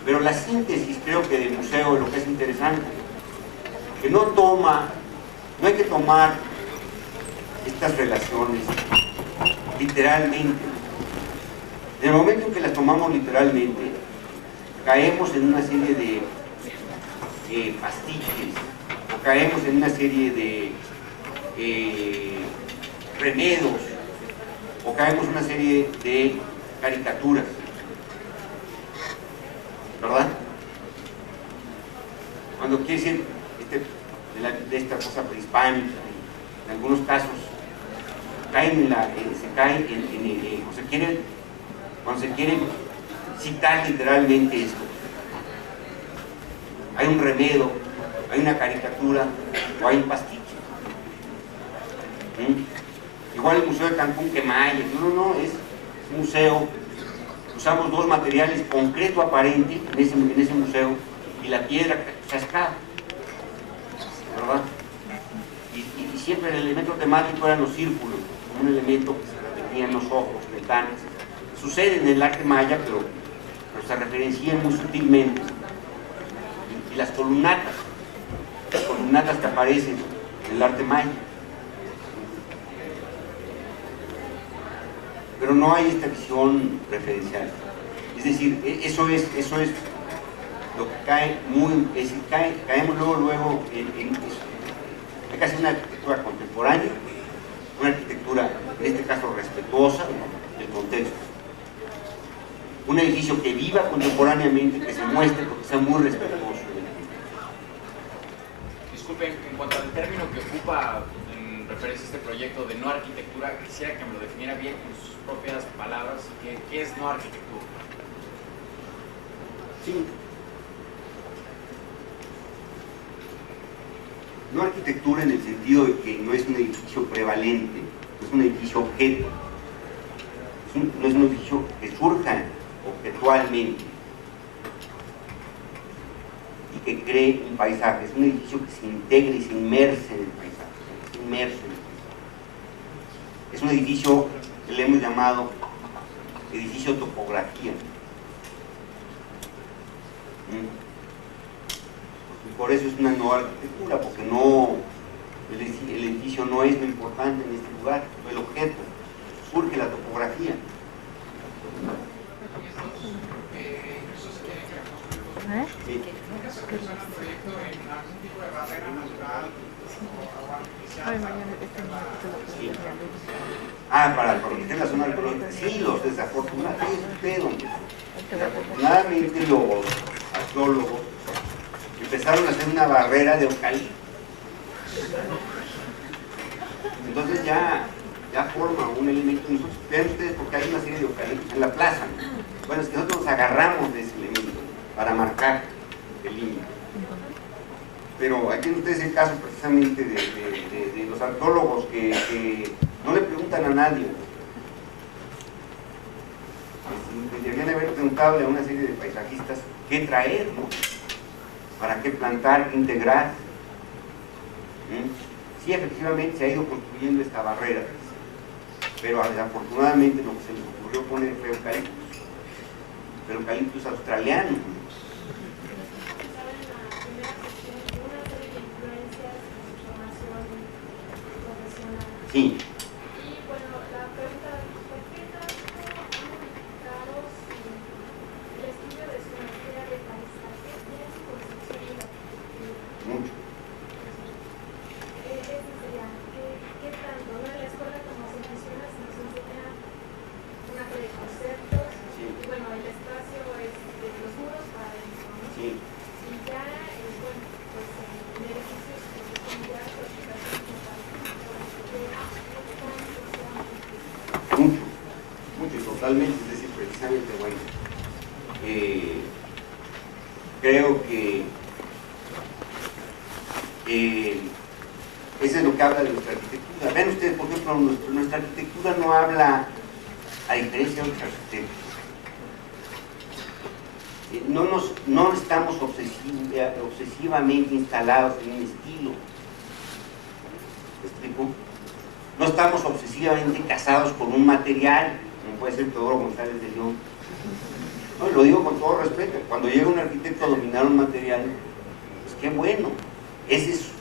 Pero la síntesis creo que del museo, lo que es interesante, que no hay que tomar estas relaciones literalmente. En el momento en que las tomamos literalmente, caemos en una serie de pastiches, o caemos en una serie de remedos, o caemos en una serie de caricaturas, ¿verdad? Cuando quiere decir de esta cosa prehispánica, en algunos casos cuando se quiere citar literalmente esto, hay un remedo, hay una caricatura o hay un pastiche. Igual el Museo de Cancún que Maya, no, es museo. Usamos dos materiales, concreto aparente en ese museo y la piedra cascada, ¿verdad? Y siempre el elemento temático eran los círculos, como un elemento que se repetía en los ojos, ventanas. Sucede en el arte maya, pero se referencian muy sutilmente. Y las columnatas que aparecen en el arte maya. Pero no hay esta visión referencial. Es decir, eso es lo que cae muy, es decir, caemos luego en eso. Hay que hacer una arquitectura contemporánea, una arquitectura, en este caso, respetuosa del contexto. Un edificio que viva contemporáneamente, que se muestre, porque sea muy respetuoso. Disculpen, en cuanto al término que ocupa en referencia a este proyecto de no arquitectura, quisiera que me lo definiera bien con sus propias palabras. ¿Qué es no arquitectura? Sí. No arquitectura en el sentido de que no es un edificio prevalente, es un edificio objeto. No es un edificio que surja objetualmente y que cree un paisaje. Es un edificio que se integra y se inmerse en el paisaje. Es un edificio que le hemos llamado edificio topografía. Y por eso es una nueva arquitectura, porque el edificio no es lo importante en este lugar, no el objeto, surge la topografía. Sí. Sí. Para proteger la zona arqueológica. Sí, los desafortunadamente los arqueólogos empezaron a hacer una barrera de eucalipto. Entonces ya forma un elemento. Vean ustedes, porque hay una serie de eucaliptos en la plaza. Bueno, es que nosotros nos agarramos de ese elemento para marcar el límite. Pero aquí ustedes el caso precisamente de los arqueólogos que no le preguntan a nadie. Deberían haber preguntado a una serie de paisajistas qué traer, ¿no? Para qué plantar, qué integrar. Sí, efectivamente se ha ido construyendo esta barrera, pero desafortunadamente lo que se les ocurrió poner fue eucaliptus, pero eucaliptus australianos. Sí. Mucho. Mucho y totalmente, es decir, precisamente, bueno, creo que eso es lo que habla de nuestra arquitectura. Vean ustedes, por ejemplo, nuestra arquitectura no habla, a diferencia de otros arquitectos, no estamos obsesivamente instalados en un estilo. ¿Me explico? No estamos obsesivamente casados con un material, como puede ser Teodoro González de León. No, lo digo con todo respeto. Cuando llega un arquitecto a dominar un material, pues qué bueno. Esa es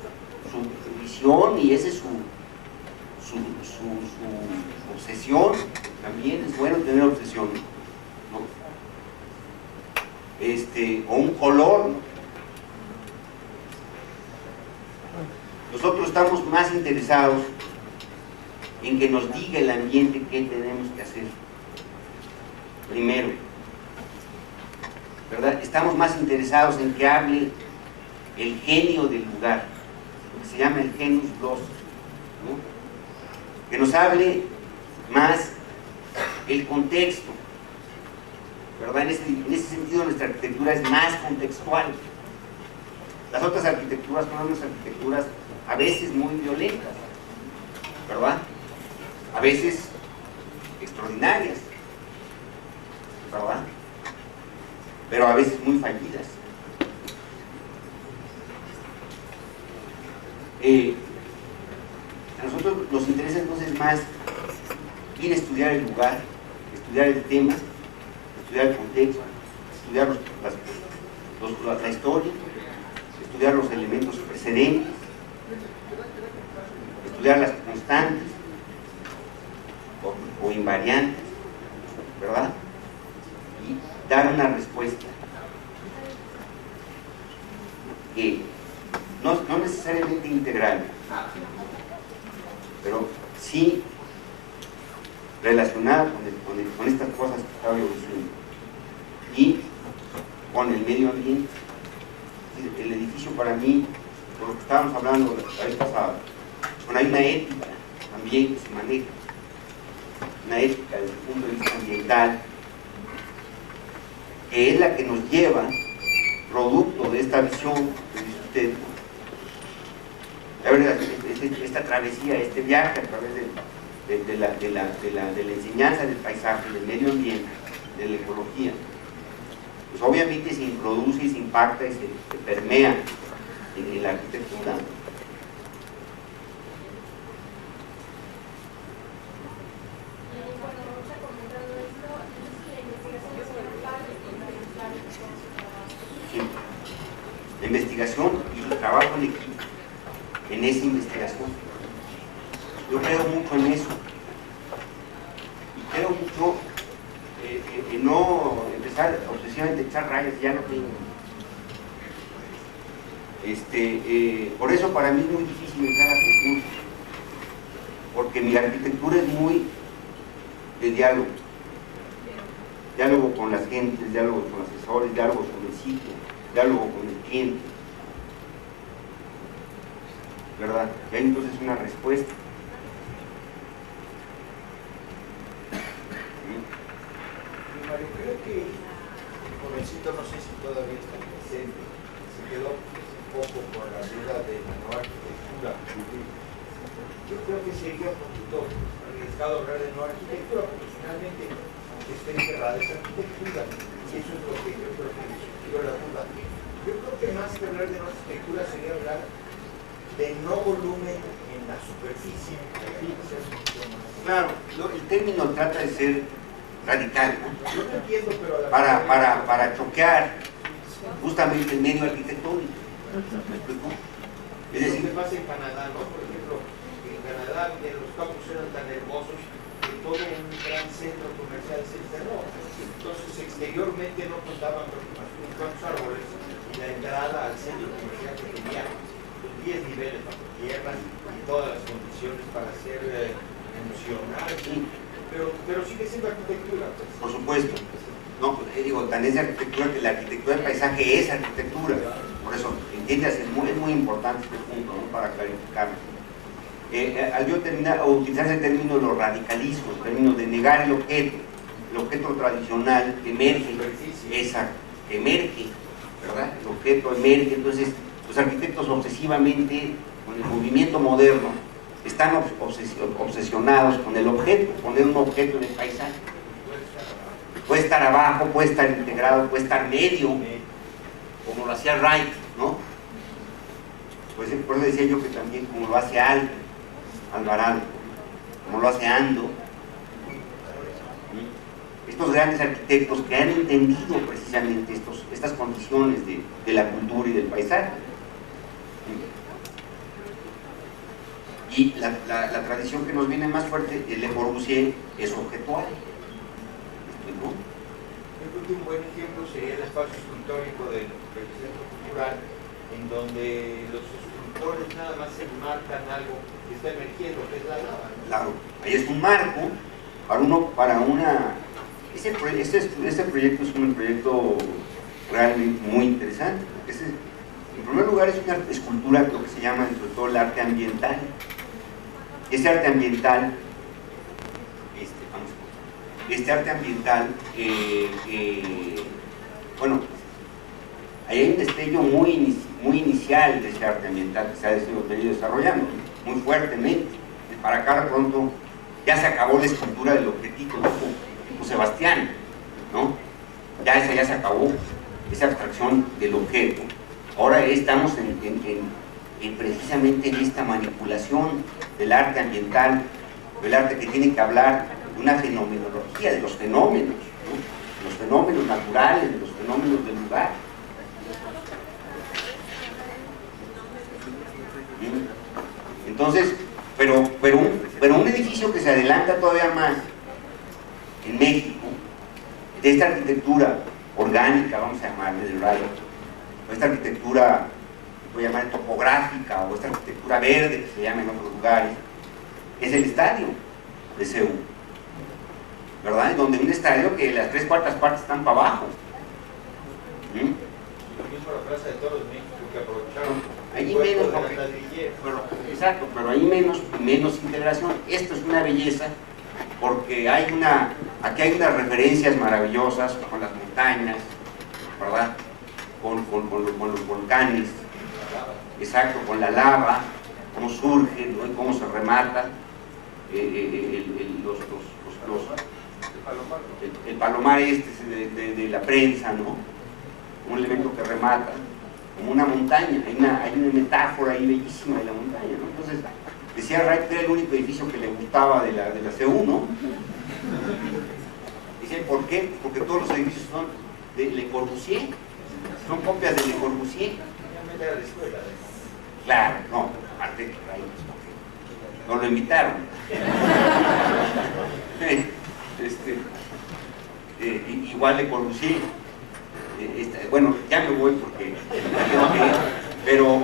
su visión y esa es su obsesión. También es bueno tener obsesión, ¿no? O un color, ¿no? Nosotros estamos más interesados en que nos diga el ambiente qué tenemos que hacer. Primero, ¿verdad? Estamos más interesados en que hable el genio del lugar, lo que se llama el genius loci, ¿no? Que nos hable más el contexto, ¿verdad? En ese sentido nuestra arquitectura es más contextual. Las otras arquitecturas son unas arquitecturas a veces muy violentas, ¿verdad? a veces extraordinarias, ¿verdad? Pero a veces muy fallidas. A nosotros nos interesa entonces más ir a estudiar el lugar, estudiar el tema, estudiar el contexto, estudiar la historia, estudiar los elementos precedentes, estudiar las constantes o invariantes, ¿verdad? Y dar una respuesta que no necesariamente integral, pero sí relacionada con estas cosas que estaba yo diciendo y con el medio ambiente. El edificio, para mí, por lo que estábamos hablando la vez pasada, bueno, hay una ética también que se maneja, una ética desde el punto de vista ambiental, que es la que nos lleva, producto de esta visión que dice usted, la verdad, esta travesía, este viaje a través de la enseñanza del paisaje, del medio ambiente, de la ecología, pues obviamente se introduce y se impacta y se permea en la arquitectura. Sí. La investigación y el trabajo en equipo, en esa investigación. Yo creo mucho en eso. Y creo mucho en no empezar obsesivamente a echar rayas, ya no tengo. Por eso para mí es muy difícil entrar a concurso, porque mi arquitectura es muy de diálogo. Diálogo con las gentes, diálogo con los asesores, diálogo con el sitio, diálogo con el cliente. ¿Verdad? Y hay entonces una respuesta. Mario, creo que el jovencito, no sé si todavía está presente, se quedó un poco con la duda de la nueva arquitectura. Yo creo que sería un poquito arriesgado hablar de nueva arquitectura, porque finalmente, aunque esté encerrada esa arquitectura, y eso es lo que yo creo que me surgió la duda. Yo creo que más que hablar de nueva arquitectura sería hablar de no volumen en la superficie. Claro, el término trata de ser radical, ¿no? Yo lo entiendo, pero para choquear justamente el medio arquitectónico. ¿Me explico? Es lo decir, que pasa en Canadá, ¿no? Por ejemplo, en Canadá los campos eran tan hermosos que todo un gran centro comercial se instaló. Entonces, exteriormente no contaban más que unos cuantos árboles y la entrada al centro comercial que tenía 10 niveles bajo tierra y todas las condiciones para ser funcional. sí, Pero sigue siendo arquitectura, pues. por supuesto. No, digo, tan es de arquitectura que la arquitectura del paisaje es arquitectura. Por eso, entiendes, es muy importante este punto, ¿no? Para clarificarlo. Al yo terminar o utilizar ese término de los radicalismos, el término de negar el objeto tradicional que emerge, exacto, que emerge, ¿verdad? El objeto emerge, entonces los arquitectos obsesivamente, con el movimiento moderno, están obsesionados con el objeto, poner un objeto en el paisaje. Puede estar abajo, puede estar integrado, puede estar medio, como lo hacía Wright, ¿no? Pues por eso decía yo que también como lo hace Alvarado, como lo hace Ando, estos grandes arquitectos que han entendido precisamente estas condiciones de la cultura y del paisaje. Y la tradición que nos viene más fuerte, el Le Corbusier, es objetual. ¿No? Yo creo que un buen ejemplo sería el espacio escultórico del Centro Cultural, en donde los escultores nada más se marcan algo que está emergiendo, que es la lava, ¿no? Claro, ahí es un marco para una... Este proyecto es un proyecto realmente muy interesante. En primer lugar, es una escultura, lo que se llama entre todo el arte ambiental. Ese arte ambiental, bueno, ahí hay un destello muy inicial de ese arte ambiental que se ha venido desarrollando muy fuertemente. Para acá de pronto Ya se acabó la escultura del objetito tipo Sebastián, ¿no? Ya esa ya se acabó, esa abstracción del objeto. Ahora estamos precisamente en esta manipulación del arte ambiental, del arte que tiene que hablar de una fenomenología, de los fenómenos, ¿no? De los fenómenos naturales, de los fenómenos del lugar. Entonces, pero un edificio que se adelanta todavía más en México, de esta arquitectura orgánica, vamos a llamarle del rayo, o esta arquitectura, voy a llamar topográfica, o esta arquitectura verde que se llama en otros lugares, es el estadio de CU, ¿verdad? En donde un estadio que las 3/4 partes están para abajo. Lo mismo la Plaza de Toros de México, que aprovecharon. Allí menos, exacto, pero hay menos integración. Esto es una belleza porque aquí hay unas referencias maravillosas con las montañas, ¿verdad? Con los volcanes, exacto, con la lava, cómo surge, ¿no? Y cómo se remata el palomar de la prensa, ¿no? Un elemento que remata como una montaña. Hay una metáfora ahí bellísima de la montaña, ¿no? Entonces, decía Wright que era el único edificio que le gustaba de la CU, ¿no? Dice, ¿por qué? Porque todos los edificios son de Le Corbusier, son copias de Le Corbusier. Claro, no, aparte que Wright, no lo invitaron. Igual Le Corbusier. Bueno, ya me voy porque pero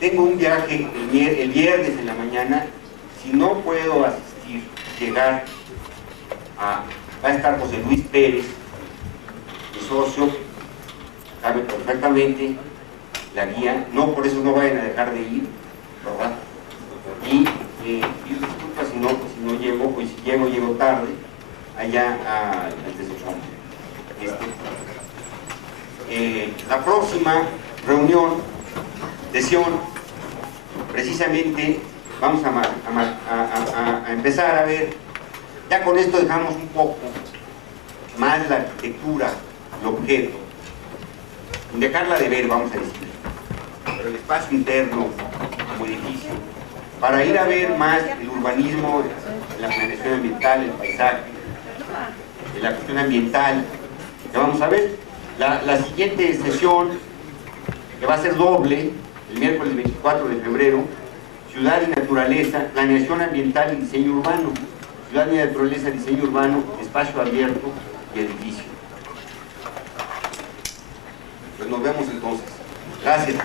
tengo un viaje el viernes en la mañana. Si no puedo asistir, va a estar José Luis Pérez, mi socio, sabe perfectamente la guía, no, por eso no vayan a dejar de ir, ¿verdad? Y pido disculpas si no llego, pues si llego tarde allá al Tesoro. La próxima reunión, sesión, precisamente vamos a empezar a ver, ya con esto dejamos un poco más la arquitectura, el objeto, dejarla de ver, vamos a decir, pero el espacio interno como edificio, para ir a ver más el urbanismo, la planeación ambiental, el paisaje, la cuestión ambiental, que vamos a ver. La siguiente sesión, que va a ser doble, el miércoles 24 de febrero, Ciudad y Naturaleza, Planeación Ambiental y Diseño Urbano. Ciudad y Naturaleza, Diseño Urbano, Espacio Abierto y Edificio. Pues nos vemos entonces. Gracias.